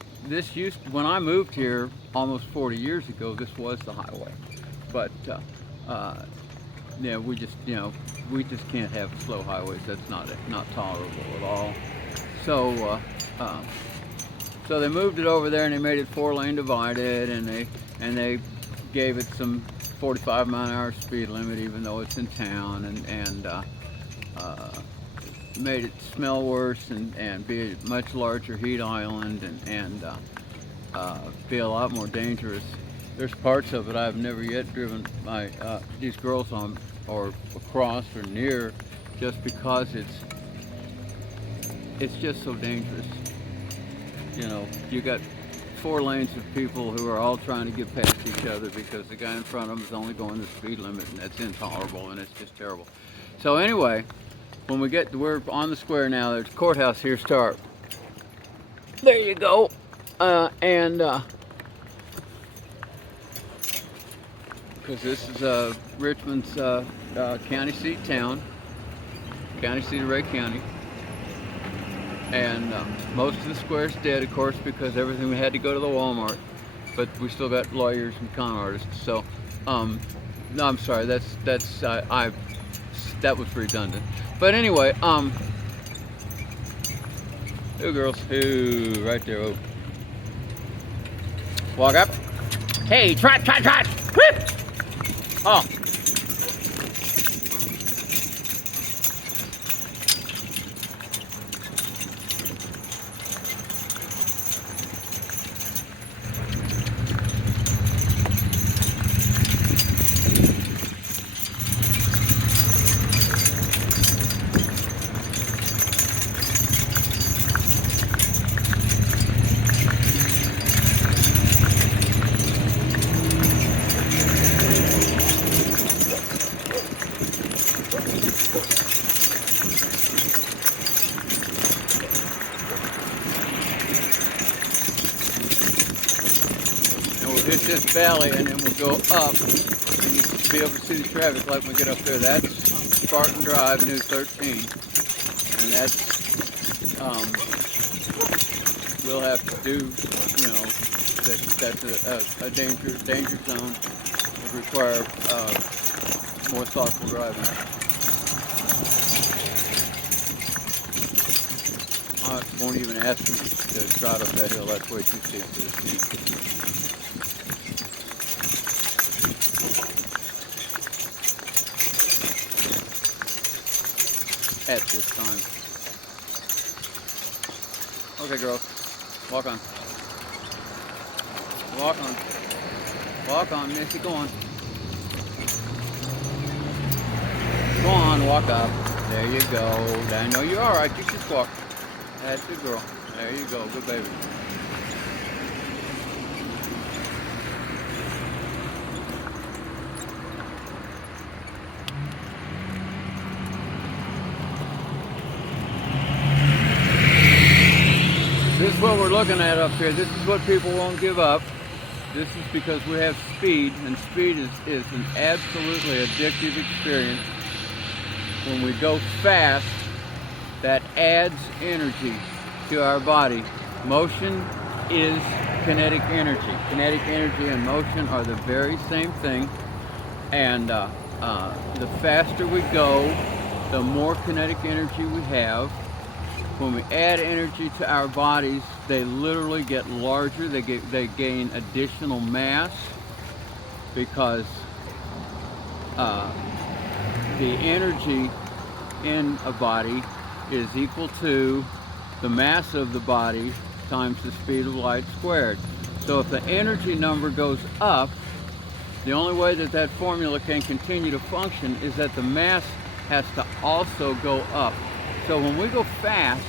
when I moved here almost 40 years ago, this was the highway. But yeah, we just can't have slow highways. That's not tolerable at all. So so they moved it over there, and they made it 4-lane divided, and they gave it some 45-mile-an-hour speed limit, even though it's in town, and made it smell worse and be a much larger heat island, and be a lot more dangerous. There's parts of it I've never yet driven these girls on or across or near, just because it's just so dangerous. You got 4 lanes of people who are all trying to get past each other because the guy in front of them is only going the speed limit, and that's intolerable, and it's just terrible. So anyway, when we're on the square now. There's a courthouse here. Start. There you go. Because this is Richmond's county seat town, county seat of Ray County. And most of the square's dead, of course, because everything had to go to the Walmart. But we still got lawyers and con artists. So, no, I'm sorry. That was redundant. But anyway, ooh, girls, ooh, right there. Oh. Walk up. Hey, trot. Whoop! Oh. Hit this valley, and then we'll go up, and you'll be able to see the traffic light when we get up there. That's Spartan Drive, New 13, and that's we'll have to do. That's a danger zone. It will require more thoughtful driving. I won't even ask you to drive up that hill. That's way too steep for this thing. At this time. Okay, girls. Walk on. Walk on. Walk on, Missy. Go on. Go on, walk up. There you go. I know you're all right. You just walk. That's good, girl. There you go. Good baby. This is what we're looking at up here. This is what people won't give up. This is because we have speed, and speed is an absolutely addictive experience. When we go fast, that adds energy to our body. Motion is kinetic energy. Kinetic energy and motion are the very same thing. And the faster we go, the more kinetic energy we have. When we add energy to our bodies, they literally get larger. They gain additional mass because the energy in a body is equal to the mass of the body times the speed of light squared. So if the energy number goes up, the only way that that formula can continue to function is that the mass has to also go up. So when we go fast,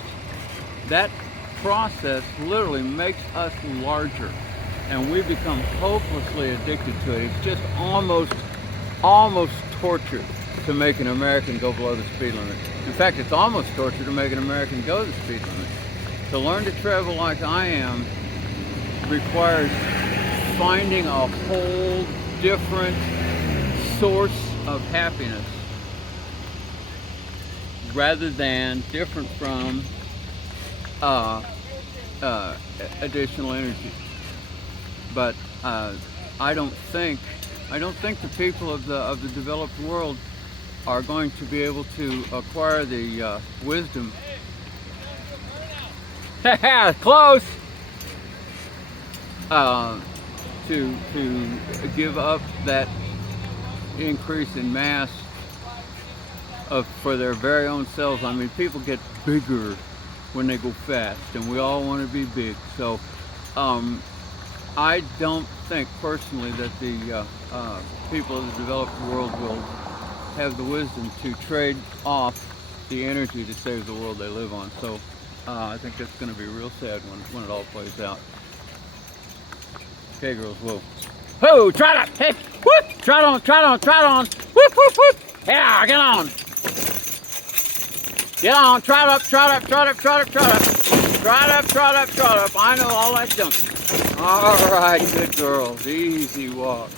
that process literally makes us larger, and we become hopelessly addicted to it. It's just almost torture to make an American go below the speed limit. In fact, it's almost torture to make an American go the speed limit. To learn to travel like I am requires finding a whole different source of happiness rather than different from additional energy. But I don't think the people of the developed world are going to be able to acquire the wisdom. Close. To give up that increase in mass for their very own selves. I mean, people get bigger when they go fast, and we all want to be big. So I don't think personally that the people of the developed world will have the wisdom to trade off the energy to save the world they live on. So I think that's going to be real sad when it all plays out. Okay, girls, whoa. Whoa, trot up, hey, whoop, trot on, trot on, trot on, whoop, whoop, whoop. Yeah, get on. Get on, trot up, trot up, trot up, trot up, trot up. Trot up, trot up, trot up. I know all that junk. All right, good girls, easy walk.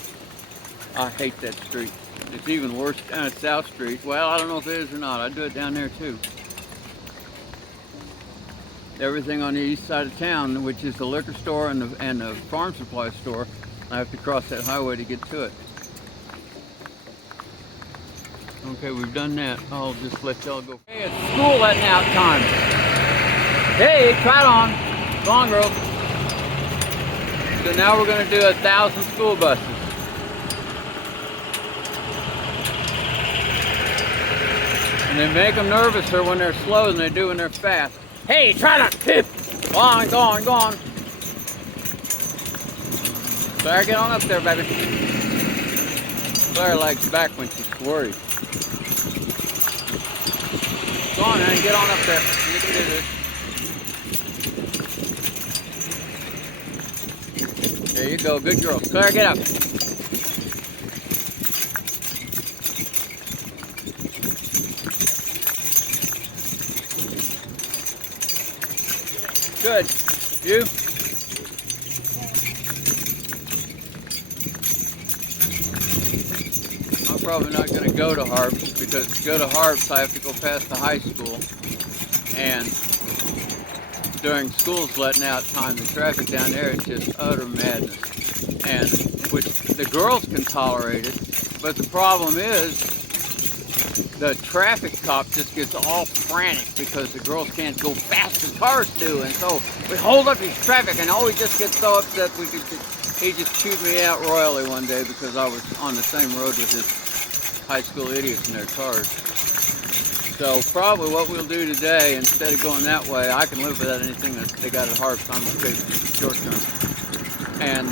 I hate that street. It's even worse down at South Street. Well, I don't know if it is or not. I do it down there too. Everything on the east side of town, which is the liquor store and the farm supply store, I have to cross that highway to get to it. Okay, we've done that. I'll just let y'all go. Hey, it's school letting out time. Hey, trot on. Go on, girls. So now we're going to do 1,000 school buses. And they make them nervouser when they're slow than they do when they're fast. Hey, trot up, hip. Go on, go on, go on. Claire, get on up there, baby. Claire likes back when she's worried. Go on, man, get on up there. You can do this. There you go, good girl. Claire, get up. Good. You? I'm probably not going to go to Harps, because to go to Harps I have to go past the high school, and during school's letting out time, the traffic down there is just utter madness, and which the girls can tolerate it, but the problem is the traffic cop just gets all frantic because the girls can't go fast as cars do, and so we hold up his traffic, and he just gets so upset he just chewed me out royally one day because I was on the same road with his high school idiots in their cars. So probably what we'll do today, instead of going that way, I can live without anything that they got at Harps. I'm okay short term. And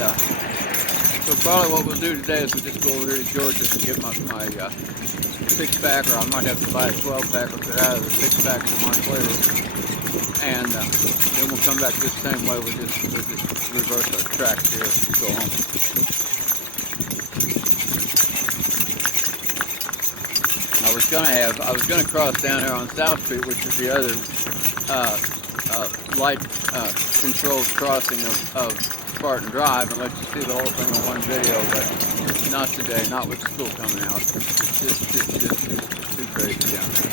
so probably what we'll do today is we'll just go over here to George's and get my 6-pack, or I might have to buy a 12-pack if they're out of the 6-pack a month later. And then we'll come back this same way. We'll just reverse our tracks here and go home. I was gonna cross down here on South Street, which is the other light controlled crossing of Spartan Drive, and let you see the whole thing in one video, but not today, not with school coming out. It's just too crazy down there.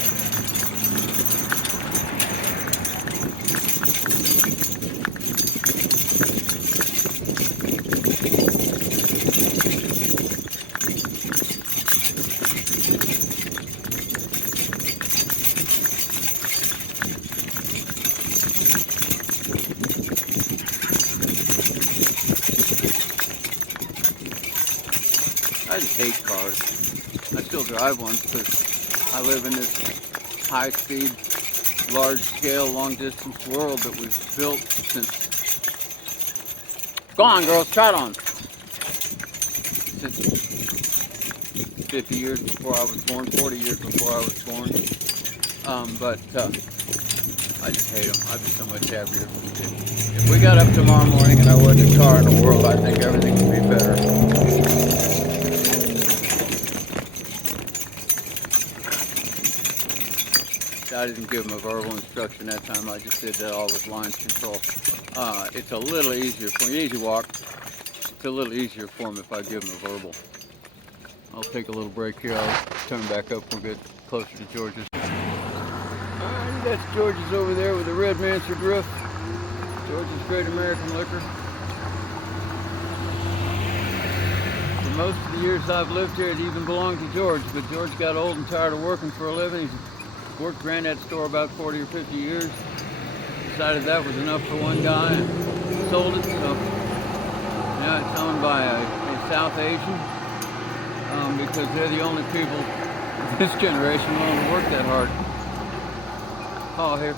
I just hate cars. I still drive one because I live in this high-speed, large-scale, long-distance world that was built since... Go on, girls, trot on! Since 50 years before I was born, 40 years before I was born. But I just hate them. I'd be so much happier. If we got up tomorrow morning and I wasn't a car in the world, I think everything would be better. I didn't give him a verbal instruction that time. I just did that all with lines control. It's a little easier for me. Easy walk. It's a little easier for him if I give him a verbal. I'll take a little break here. I'll turn back up when we get closer to George's. That's George's over there with the red mansard roof. George's Great American Liquor. For most of the years I've lived here, it even belonged to George, but George got old and tired of working for a living. He's worked Granddad's store about 40 or 50 years. Decided that was enough for one guy and sold it. So now it's owned by a South Asian because they're the only people this generation willing to work that hard. Paul here.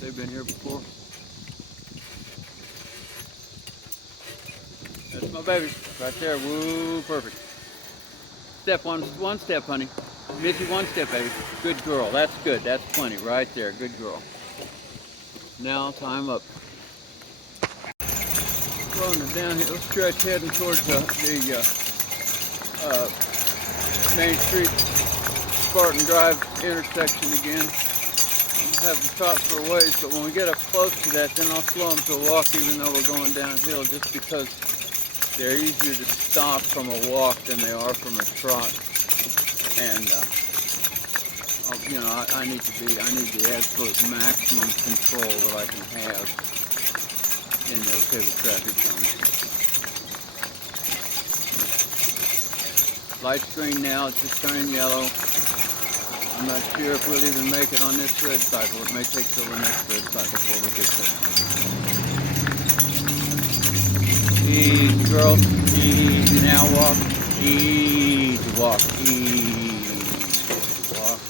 They've been here before. That's my baby, right there. Woo, perfect. Step one step, honey. Missy, one step, baby. Good girl. That's good. That's plenty right there. Good girl. Now time up. Going the downhill stretch, heading towards the Main Street Spartan Drive intersection again. Have them trot for a ways, but when we get up close to that, then I'll slow them to a walk even though we're going downhill, just because they're easier to stop from a walk than they are from a trot. And you know, I need the absolute maximum control that I can have in those heavy traffic zones. Light's green now, it's just turning yellow. I'm not sure if we'll even make it on this red cycle. It may take till the next red cycle before we get there. Easy, girl. Easy now, walk. Easy, walk. Easy, walk.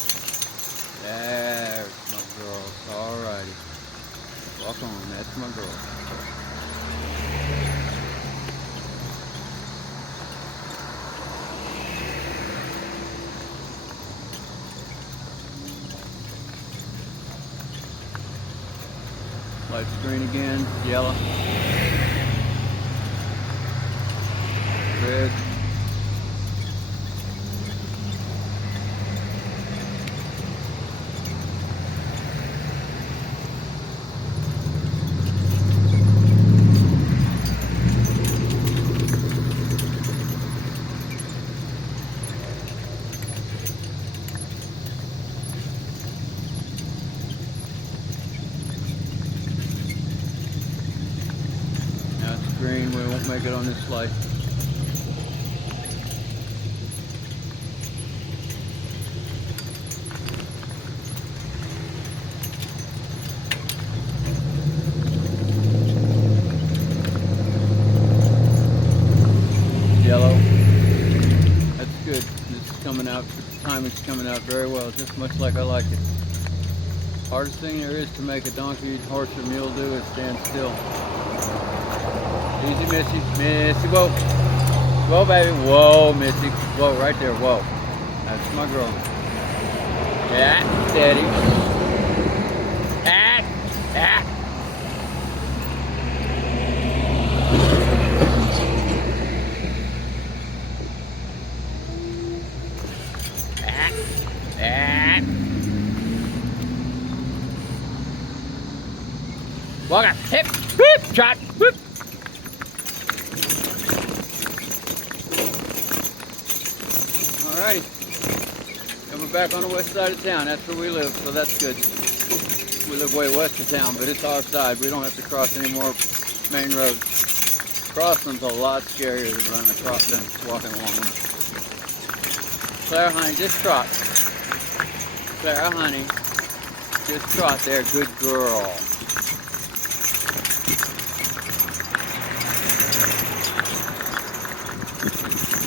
There's my girl. Alrighty. Walk on. That's my girl. Light's green again, yellow, red, green. We won't make it on this slide. Yellow. That's good. This is coming out, the timing's coming out very well, just much like I like it. Hardest thing there is to make a donkey, horse, or mule do is stand still. Easy, Missy. Missy, whoa. Whoa, baby. Whoa, Missy. Whoa, right there. Whoa. That's my girl. Yeah, steady. Ah, ah. Walk up, hip, whoop, trot, whoop. Alrighty, and we're back on the west side of town. That's where we live, so that's good. We live way west of town, but it's our side. We don't have to cross any more main roads. Crossing's a lot scarier than running across than walking along them. Claire, honey, just trot. Claire, honey, just trot there. Good girl.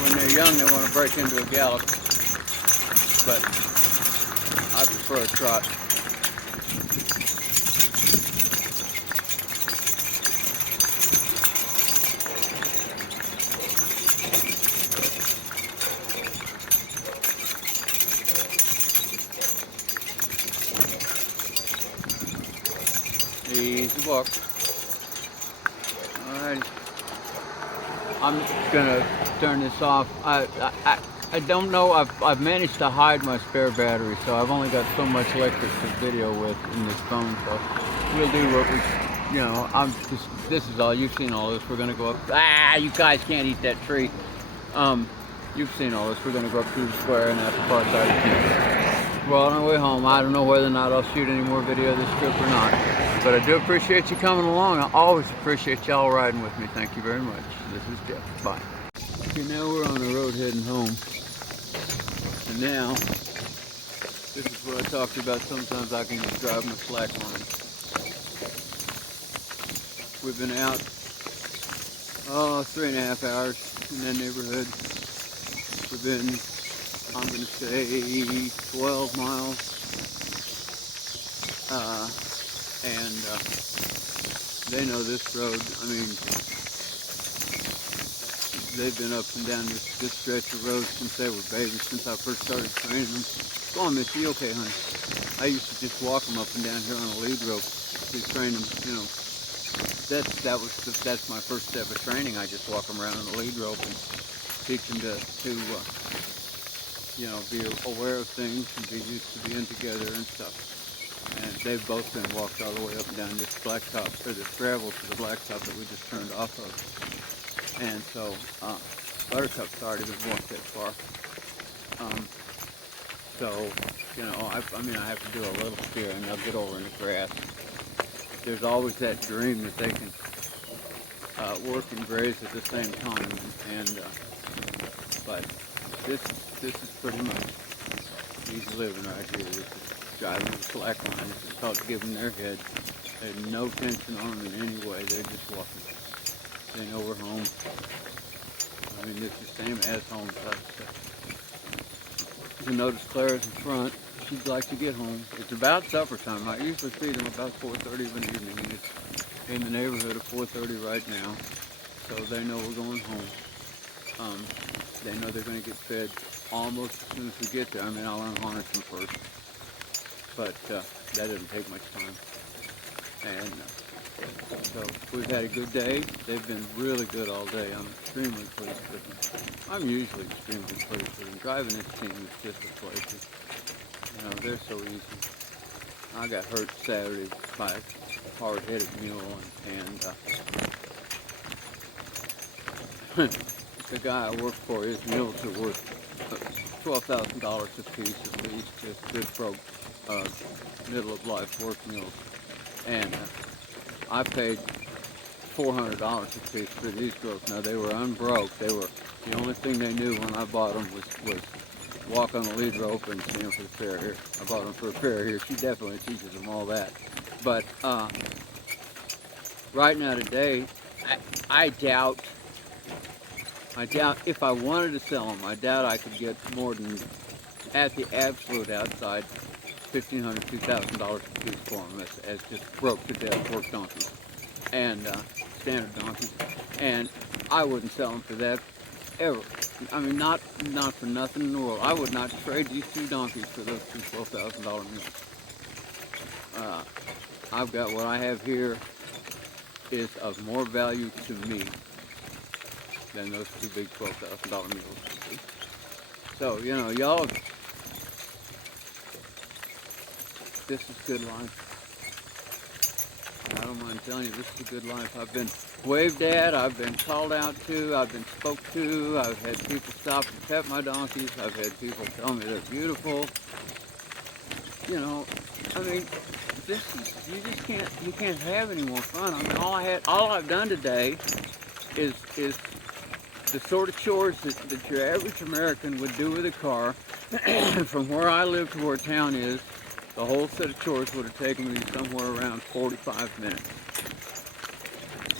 When they're young, they want to break into a gallop, but I prefer a trot. Easy walk. Alright. I'm gonna turn this off. I don't know. I've managed to hide my spare battery, so I've only got so much electric to video with in this phone. So we'll do what we, you know. This is all you've seen. All this. We're gonna go up. Ah, you guys can't eat that tree. You've seen all this. We're gonna go up through the square and that's the far side of the camp. We're on our way home. I don't know whether or not I'll shoot any more video of this trip or not, but I do appreciate you coming along. I always appreciate y'all riding with me. Thank you very much. This is Jeff. Bye. Okay, now we're on the road heading home. And now, this is what I talked about. Sometimes I can just drive my slack line. We've been out, 3.5 hours in that neighborhood. We've been, I'm going to say, 12 miles. They know this road. I mean, they've been up and down this stretch of road since they were babies, since I first started training them. Go on, Missy. Okay, honey. I used to just walk them up and down here on a lead rope to train them. You know, that's my first step of training. I just walk them around on a lead rope and teach them to you know, be aware of things and be used to being together and stuff. And they've both been walked all the way up and down this blacktop, or this gravel to the blacktop that we just turned off of. And so, Buttercup's already been walked that far. So, you know, I mean, I have to do a little steering. They'll get over in the grass. There's always that dream that they can work and graze at the same time. But this is pretty much easy living right here. This is driving the slack line. This is called giving their head. There's no tension on them in any way. They're just walking. They know we're home. I mean, this is the same as home. You can notice Clara's in front. She'd like to get home. It's about supper time. I usually feed them about 4:30 of an evening. It's in the neighborhood of 4:30 right now. So they know we're going home. They know they're going to get fed almost as soon as we get there. I mean, I'll unharness them first. But that doesn't take much time. And so we've had a good day. They've been really good all day. I'm extremely pleased with them. I'm usually extremely pleased with them. Driving this team is just a pleasure. You know, they're so easy. I got hurt Saturday by a hard-headed mule, and the guy I work for, his mules are worth $12,000 a piece at least, just good broke, middle-of-life work mules. And I paid $400 a piece for these girls. Now they were unbroke. They were, the only thing they knew when I bought them was walk on the lead rope and see them for the fair here. I bought them for a fair here. She definitely teaches them all that. But right now today, I doubt if I wanted to sell them, I doubt I could get more than, at the absolute outside, $1,500, $2,000 a piece for them as just broke to death work donkeys and standard donkeys. And I wouldn't sell them for that ever. I mean, not for nothing in the world. I would not trade these 2 donkeys for those 2 $12,000 mules. I've got what I have here is of more value to me than those 2 big $12,000 mules. So, you know, y'all, this is good life. I don't mind telling you, this is a good life. I've been waved at, I've been called out to, I've been spoke to, I've had people stop and pet my donkeys, I've had people tell me they're beautiful. You know, I mean, this is, you can't have any more fun. I mean, all I've done today is the sort of chores that your average American would do with a car. From where I live to where town is, the whole set of chores would have taken me somewhere around 45 minutes.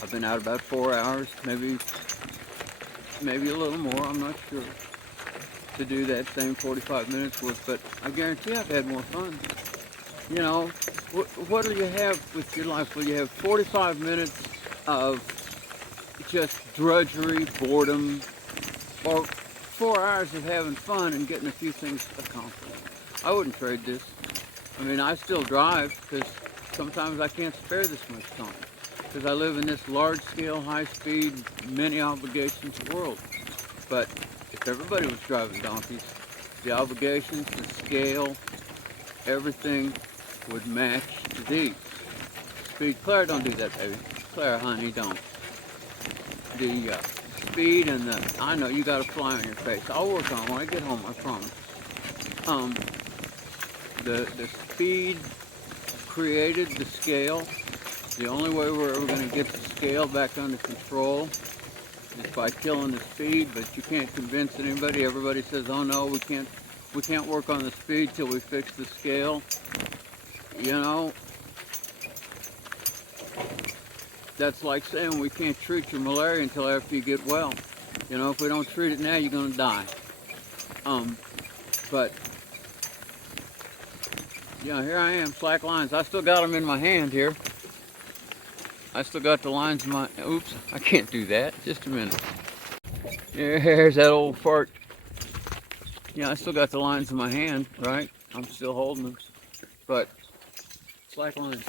I've been out about 4 hours, maybe a little more, I'm not sure, to do that same 45 minutes with, but I guarantee I've had more fun. You know, what do you have with your life? Well, you have 45 minutes of just drudgery, boredom, or 4 hours of having fun and getting a few things accomplished. I wouldn't trade this. I mean, I still drive because sometimes I can't spare this much time because I live in this large-scale, high-speed, many obligations world. But if everybody was driving donkeys, the obligations, the scale, everything would match these. Speed, Claire, don't do that, baby. Claire, honey, don't. The speed and the, I know you got a fly on your face. I'll work on it when I get home, I promise. The speed created the scale. The only way we're ever going to get the scale back under control is by killing the speed, but you can't convince anybody. Everybody says, oh no, we can't work on the speed till we fix the scale. You know, that's like saying we can't treat your malaria until after you get well. You know, if we don't treat it now, you're going to die. But yeah, here I am, slack lines. I still got them in my hand here. I still got the lines in my, oops, I can't do that. Just a minute. There's that old fart. Yeah, I still got the lines in my hand, right? I'm still holding them. But, slack lines.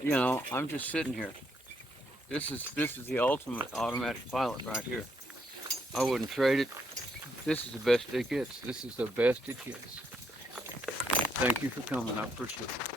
You know, I'm just sitting here. This is the ultimate automatic pilot right here. I wouldn't trade it. This is the best it gets. This is the best it gets. Thank you for coming. I appreciate it.